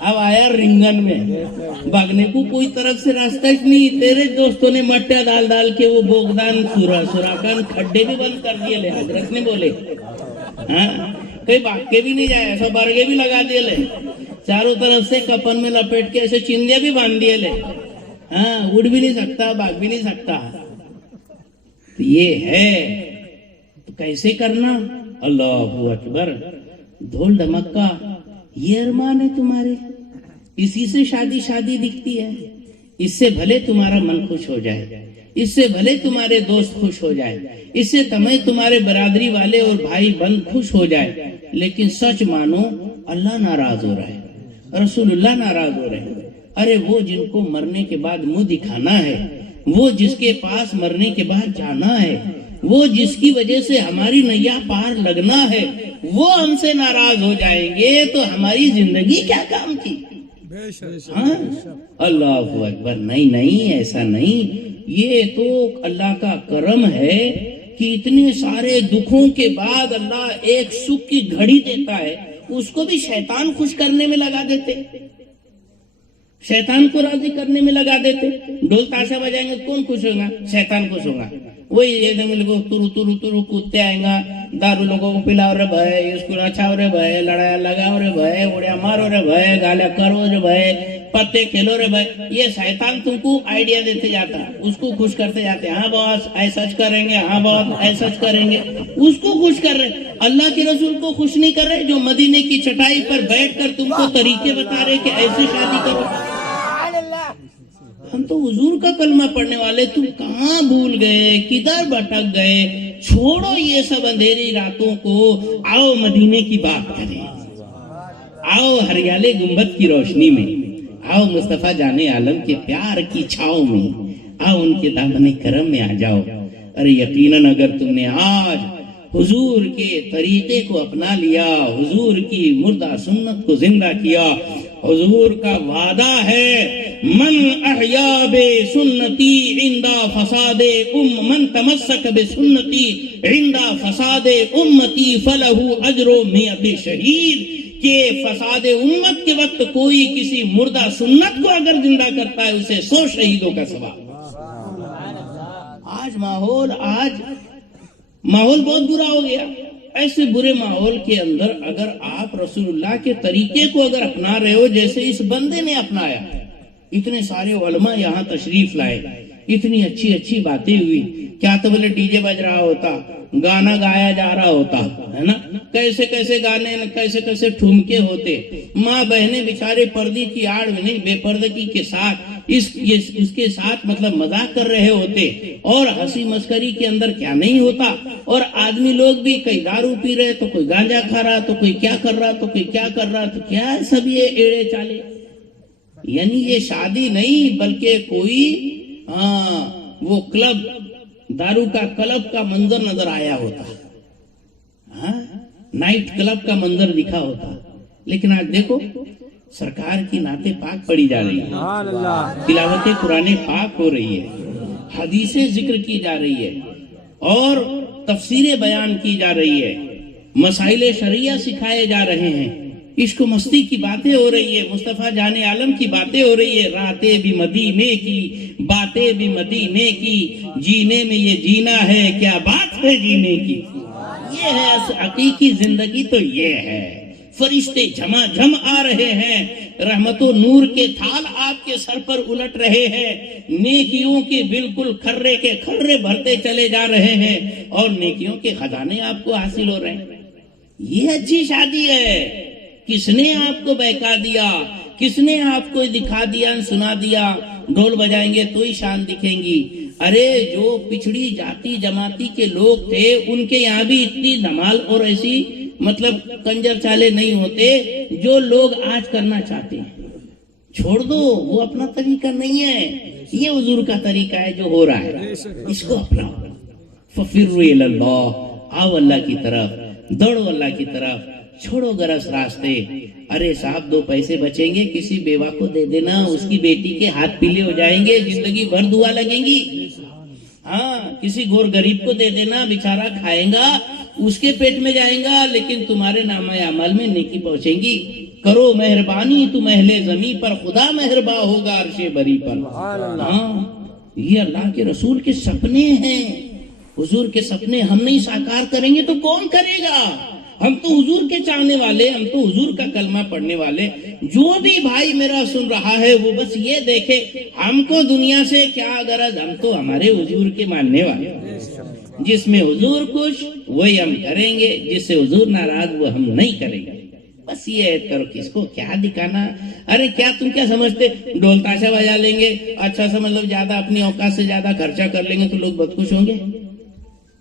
اب آیا رنگن میں، بھاگنے کو کوئی طرف سے راستہ نہیں. تیرے دوستوں نے مٹیا ڈال کے وہ بوگدان سوراخان کھڈے بھی بند کر دیے لے. حضرت نے بولے ہاں کہیں بھاگ کے بھی نہیں جائے، ایسا برگے بھی لگا دیے لے، چاروں طرف سے کپن میں لپیٹ کے ایسے چندے بھی باندھ دیے لے. ہاں اڑ بھی نہیں سکتا، بھاگ بھی نہیں سکتا. یہ ہے تو کیسے کرنا؟ اللہ اکبر. ڈھول ڈھمکا یہ ارمان ہے تمہارے، اسی سے شادی دکھتی ہے. اس سے بھلے تمہارا من خوش ہو جائے، اس سے بھلے تمہارے دوست خوش ہو جائے، اس سے تمہارے برادری والے اور بھائی بند خوش ہو جائے. لیکن سچ مانو اللہ ناراض ہو رہا ہے، رسول اللہ ناراض ہو رہے ہیں. ارے وہ جن کو مرنے کے بعد منہ دکھانا ہے، وہ جس کے پاس مرنے کے بعد جانا ہے، وہ جس کی وجہ سے ہماری نیا پار لگنا ہے، وہ ہم سے ناراض ہو جائیں گے تو ہماری زندگی کیا کام کی؟ ہاں اللہ اکبر. نہیں ایسا نہیں. یہ تو اللہ کا کرم ہے کہ اتنے سارے دکھوں کے بعد اللہ ایک سکھ کی گھڑی دیتا ہے، اس کو بھی شیطان خوش کرنے میں لگا دیتے، شیطان کو راضی کرنے میں لگا دیتے. ڈھول تاشا بجائیں گے کون خوش ہوگا؟ شیطان خوش ہوگا. وہی ترو کودتے آئیں گا، دارو لوگوں کو پلاؤ رے بھائی، اسکول اچھا رے بھائی، لڑایا لگاؤ رے بھائی، اڑیا مارو رے بھائی، گالیاں کرو رے بھائی، پتے کھیلو رے بھائی. یہ شیطان تم کو آئیڈیا دیتے جاتا، اس کو خوش کرتے جاتے. ہاں باس ایسا کریں گے، ہاں باس ایسا کریں گے، اس کو خوش کر رہے. اللہ کے رسول کو خوش نہیں کر رہے، جو مدینے کی چٹائی پر بیٹھ کر تم کو طریقے بتا رہے کہ ایسے شادی کرو. ہم تو حضور کا کلمہ پڑھنے والے، تم کہاں بھول گئے، کدھر بھٹک گئے؟ چھوڑو یہ سب اندھیری راتوں کو، آؤ مدینے کی بات کریں، آؤ ہریالے گنبد کی روشنی میں، آؤ مصطفیٰ جان عالم کے پیار کی چھاؤں میں، آؤ ان کے دامن کرم میں آ جاؤ. ارے یقیناً اگر تم نے آج حضور کے طریقے کو اپنا لیا، حضور کی مردہ سنت کو زندہ کیا، حضور کا وعدہ ہے من احیا بے سنتی عند فساد من تمسک بے سنتی عند فساد امتی فلہ اجر مئت شہید. کہ فساد امت کے وقت کوئی کسی مردہ سنت کو اگر زندہ کرتا ہے اسے 100 شہیدوں کا ثواب. آج ماحول بہت برا ہو گیا. ایسے برے ماحول کے اندر اگر آپ رسول اللہ کے طریقے کو اگر اپنا رہے ہو جیسے اس بندے نے اپنایا، اتنے سارے علماء یہاں تشریف لائے، اتنی اچھی اچھی باتیں ہوئی. کیا تو بولے ڈی جے بج رہا ہوتا, گانا گایا جا رہا ہوتا ہے نا, کیسے کیسے گانے, کیسے کیسے ٹھمکے ہوتے. ماں بہنیں بیچارے پردے کی آڑ میں نہیں, بے پردگی کے ساتھ اس کے ساتھ مطلب مذاق کر رہے ہوتے, اور ہنسی مسکری کے اندر کیا نہیں ہوتا. اور آدمی لوگ بھی کئی دارو پی رہے, تو کوئی گانجا کھا رہا, تو کوئی کیا کر رہا, تو کوئی کیا کر رہا, تو کیا سب یہ ایڑے چالے. یعنی یہ شادی نہیں بلکہ کوئی وہ کلب, دارو کا کلب کا منظر نظر آیا ہوتا, نائٹ کلب کا منظر دکھا ہوتا. لیکن آج دیکھو سرکار کی نعتیں پاک پڑھی جا رہی ہے, تلاوت قرآن پاک ہو رہی ہے, حدیثیں ذکر کی جا رہی ہے, اور تفسیریں بیان کی جا رہی ہے, مسائل شرعیہ سکھائے جا رہے ہیں, عشق و مستی کی باتیں ہو رہی ہے, مصطفیٰ جان عالم کی باتیں ہو رہی ہے, راتیں بھی مدینے کی, باتیں بھی مدینے کی, جینے میں یہ جینا ہے, کیا بات ہے جینے کی. یہ ہے حقیقی زندگی, تو یہ ہے. فرشتے جھما جھم آ رہے ہیں, رحمت و نور کے تھال آپ کے سر پر الٹ رہے ہیں, نیکیوں کے بالکل کھرے کے کھرے بھرتے چلے جا رہے ہیں, اور نیکیوں کے خزانے آپ کو حاصل ہو رہے ہیں. یہ اچھی شادی ہے. کس نے آپ کو بہکا دیا, کس نے آپ کو دکھا دیا, سنا دیا, ڈھول بجائیں گے تو ہی شان دکھیں گی. ارے جو پچھڑی جاتی جماعتی کے لوگ تھے, ان کے یہاں بھی اتنی دھمال اور ایسی مطلب کنجر چالے نہیں ہوتے جو لوگ آج کرنا چاہتے ہیں. چھوڑ دو, وہ اپنا طریقہ نہیں ہے, یہ حضور کا طریقہ ہے جو ہو رہا ہے, اس کو اپناؤ. ففروا الی اللہ, آؤ اللہ کی طرف, دوڑو اللہ کی طرف, چھوڑو گرس راستے. ارے صاحب 2 پیسے بچیں گے, کسی بیوہ کو دے دینا, اس کی بیٹی کے ہاتھ پیلے ہو جائیں گے, زندگی بھر دعا لگیں گی. کسی گور غریب کو دے دینا, بیچارہ کھائیں گا, اس کے پیٹ میں جائیں گا, لیکن تمہارے نامہ اعمال میں نیکی پہنچیں گی. کرو مہربانی تم اہل زمین پر, خدا مہرباں ہوگا عرش بری پر. یہ اللہ کے رسول کے سپنے ہیں, حضور کے سپنے ہم نہیں ساکار کریں گے تو کون کرے گا؟ ہم تو حضور کے چاہنے والے, ہم تو حضور کا کلمہ پڑھنے والے. جو بھی بھائی میرا سن رہا ہے وہ بس یہ دیکھے ہم کو دنیا سے کیا غرض, ہم تو ہمارے حضور کے ماننے والے. جس میں حضور خوش وہی ہم کریں گے, جس سے حضور ناراض وہ ہم نہیں کریں گے. بس یہ عید کرو, کس کو کیا دکھانا. ارے کیا تم کیا سمجھتے, ڈھول تاشا بجا لیں گے, اچھا سا مطلب زیادہ اپنی اوقات سے زیادہ خرچہ کر لیں گے تو لوگ بد خوش ہوں گے؟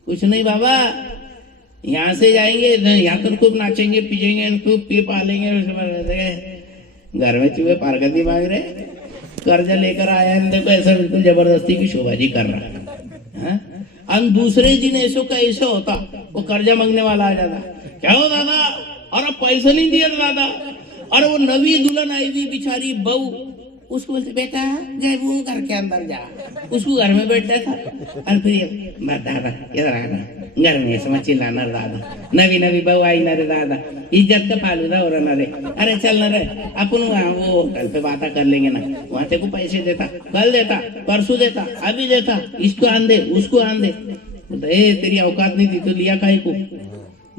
کچھ نہیں بابا, یہاں سے جائیں گے, یہاں تو خوب ناچیں گے, پیجیں گے, خوب پی پالیں گے, گھر میں چوہے پارکتی مانگ رہے, قرضہ لے کر آیا ہے, دیکھو ایسا بالکل زبردستی کی شوبازی کر رہا ہے. دوسرے دن ایسو کا ایسا ہوتا, وہ قرضہ مانگنے والا آ جاتا, کیا ہو دادا, اور اب پیسہ نہیں دیا دادا. اور وہ نوی دلہن آئی ہوئی بیچاری بہو, اس کو بولتے بیٹا گئے وہ گھر کے اندر جا, اس کو گھر میں بیٹھتا تھا. اور پھر دادا ادھر آنا, گھر میں سمجھ چلانا دادا, نوی نوی بہو آئی نہ رے دادا, عزت کا پالودا ہو رہا رے, ارے چل نہ رہے, اپن وہ کل پہ باتیں کر لیں گے نا, وہاں تے کو پیسے دیتا, کل دیتا, پرسوں دیتا, ابھی دیتا, اس کو آن دے, اس کو آن دے. تیری اوقات نہیں تھی تو لیا کائی کو.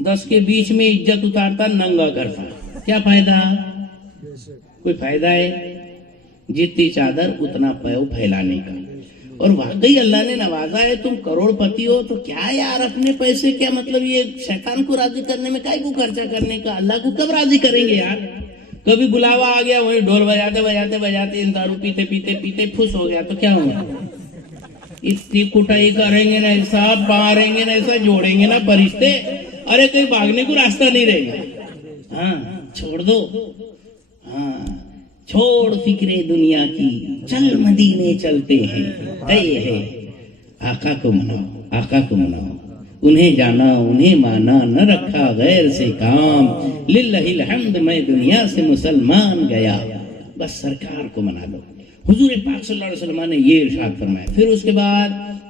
10 کے بیچ میں عزت اتارتا, ننگا کرتا, کیا فائدہ؟ کوئی فائدہ ہے؟ جتنی چادر اتنا پیو پھیلانے کا. اور واقعی اللہ نے نوازا ہے, تم کروڑ پتی ہو, تو کیا یار اپنے پیسے, کیا مطلب یہ شیطان کو راضی کرنے میں کائی کو خرچہ کرنے کا, اللہ کو کب راضی کریں گے یار؟ کبھی بلاوا آ گیا, وہی ڈھول بجاتے بجاتے بجاتے دارو پیتے پیتے پیتے پھس ہو گیا تو کیا ہوگا؟ اتنی کٹائی کریں گے نا, ایسا ماریں گے نا, ایسا جوڑیں گے نا فرشتے, ارے کہیں بھاگنے کو راستہ نہیں رہے گا. چھوڑ دو, چھوڑ فکرے دنیا کی, چل مدینے چلتے ہیں. اے ہے آقا کو مناؤ, آقا کو مناؤ, انہیں جانا انہیں مانا, نہ رکھا غیر سے کام, للہ الحمد میں دنیا سے مسلمان گیا. بس سرکار کو منا لو. حضور پاک صلی اللہ علیہ وسلم نے یہ ارشاد فرمایا. پھر اس کے بعد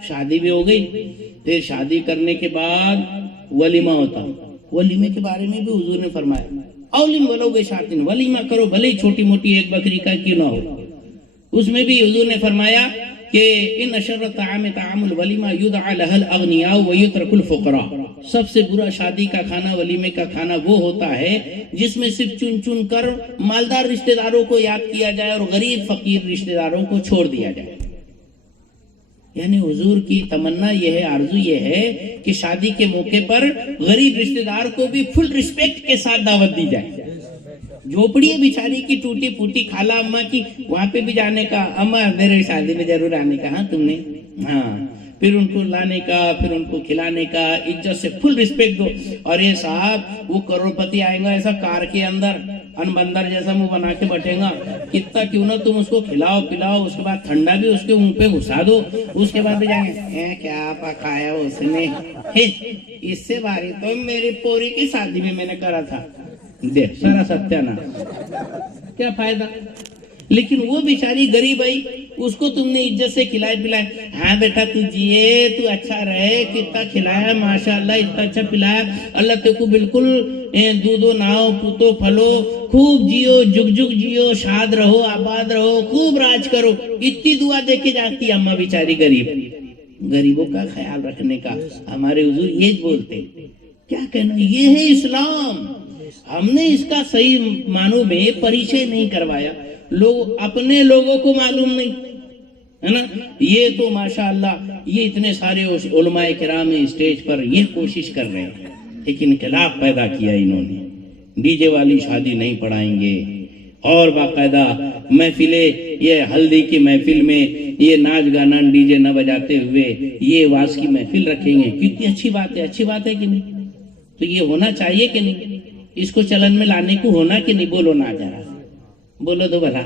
شادی بھی ہو گئی. پھر شادی کرنے کے بعد ولیمہ ہوتا. ولیمے کے بارے میں بھی حضور نے فرمایا, اولم ولو بشاتن, ولیمہ کرو بھلے چھوٹی موٹی ایک بکری کا کیوں نہ ہو. اس میں بھی حضور نے فرمایا کہ ان اشر الطعام طعام الولیمہ یدعى لها الاغنیاء ویترک الفقراء. سب سے برا شادی کا کھانا, ولیمے کا کھانا وہ ہوتا ہے جس میں صرف چن چن کر مالدار رشتہ داروں کو یاد کیا جائے اور غریب فقیر رشتہ داروں کو چھوڑ دیا جائے. یعنی حضور کی تمنا یہ ہے، آرزو یہ ہے کہ شادی کے موقع پر غریب رشتہ دار کو بھی فل رسپیکٹ کے ساتھ دعوت دی جائے. جھوپڑی ہے بیچاری کی ٹوٹی پھوٹی، خالہ اماں کی، وہاں پہ بھی جانے کا، اماں میرے شادی میں ضرور آنے کا، ہاں تم نے، ہاں، پھر ان کو لانے کا، پھر ان کو کھلانے کا، عزت سے فل رسپیکٹ دو. اور یہ صاحب وہ کروڑپتی آئے گا ایسا کار کے اندر ان بندر جیسا منہ بنا کے بیٹھے گا، کتنا کیوں نہ تم اس کو کھلاؤ پلاؤ، اس کے بعد ٹھنڈا بھی اس کے منہ پہ گھسا دو، اس کے بعد بھی جائیں گے کیا پکایا اس نے، اس سے باری تو میری پوری کی شادی میں نے کرا تھا، دیکھ سارا ستیاناش، کیا فائدہ. لیکن وہ بیچاری غریب آئی، اس کو تم نے عزت سے کھلائے پلائے، ہاں بیٹا تو جیے، تو اچھا رہے، کتنا کھلایا ماشاءاللہ، اتنا اچھا پلایا، اللہ تیرے کو بالکل دودھو ناؤ پوتو پھلو، خوب جیو، جگ جگ جیو، شاد رہو، آباد رہو، خوب راج کرو، اتنی دعا دے کے جاتی اماں بیچاری غریب. غریبوں کا خیال رکھنے کا ہمارے حضور یہ بولتے. کیا کہنا، یہ ہے اسلام. ہم نے اس کا صحیح معنوں میں پریچے نہیں کروایا، لوگ اپنے لوگوں کو معلوم نہیں ہے نا. یہ تو ماشاءاللہ یہ اتنے سارے علماء کرام اسٹیج پر یہ کوشش کر رہے ہیں، لیکن انقلاب پیدا کیا انہوں نے. ڈی جے والی شادی نہیں پڑھائیں گے، اور باقاعدہ محفلیں، یہ ہلدی کی محفل میں یہ ناچ گانا ڈی جے نہ بجاتے ہوئے یہ واز کی محفل رکھیں گے. کتنی اچھی بات ہے، اچھی بات ہے کہ نہیں؟ تو یہ ہونا چاہیے کہ نہیں؟ اس کو چلن میں لانے کو ہونا کہ نہیں؟ بولو نا ذرا، بولو تو بھلا،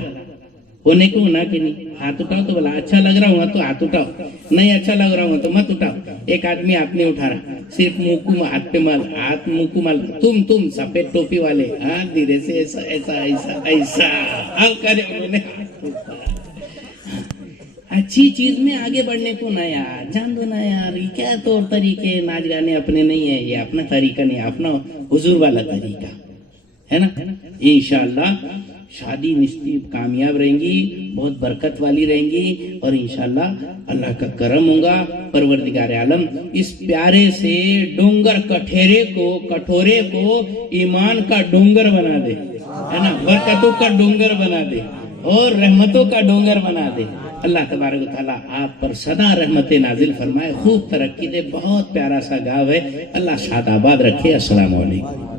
ہونے کو ہونا کہ نہیں؟ ہاتھ اٹھاؤ تو بھلا. اچھا لگ رہا ہوں تو ہاتھ اٹھاؤ، نہیں اچھا لگ رہا ہوں تو مت اٹھاؤ. ایک آدمی ہاتھ نہیں اٹھا رہا، صرف منہ کو ہاتھ پہ مل، ہاتھ منہ کو مل. تم سفید ٹوپی والے، ہاں دھیرے سے ایسا ایسا ایسا ایسا اب کرے انہوں نے. اچھی چیز میں آگے بڑھنے کو نہ یار، جان دو نا یار. یہ کیا طور طریقے ناچ گانے اپنے نہیں ہے، یہ اپنا طریقہ نہیں، اپنا حضور والا طریقہ ہے نا. انشاءاللہ شادی نصیب کامیاب رہیں گی، بہت برکت والی رہیں گی، اور انشاءاللہ اللہ کا کرم ہوگا. پروردگار عالم اس پیارے سے ڈونگر کٹھورے کو ایمان کا ڈونگر بنا دے، ہے نا، برکتوں کا ڈونگر بنا دے اور رحمتوں کا ڈونگر بنا دے. اللہ تبارک و تعالیٰ آپ پر سدا رحمت نازل فرمائے، خوب ترقی دے. بہت پیارا سا گاؤں ہے، اللہ شاد آباد رکھے. السلام علیکم.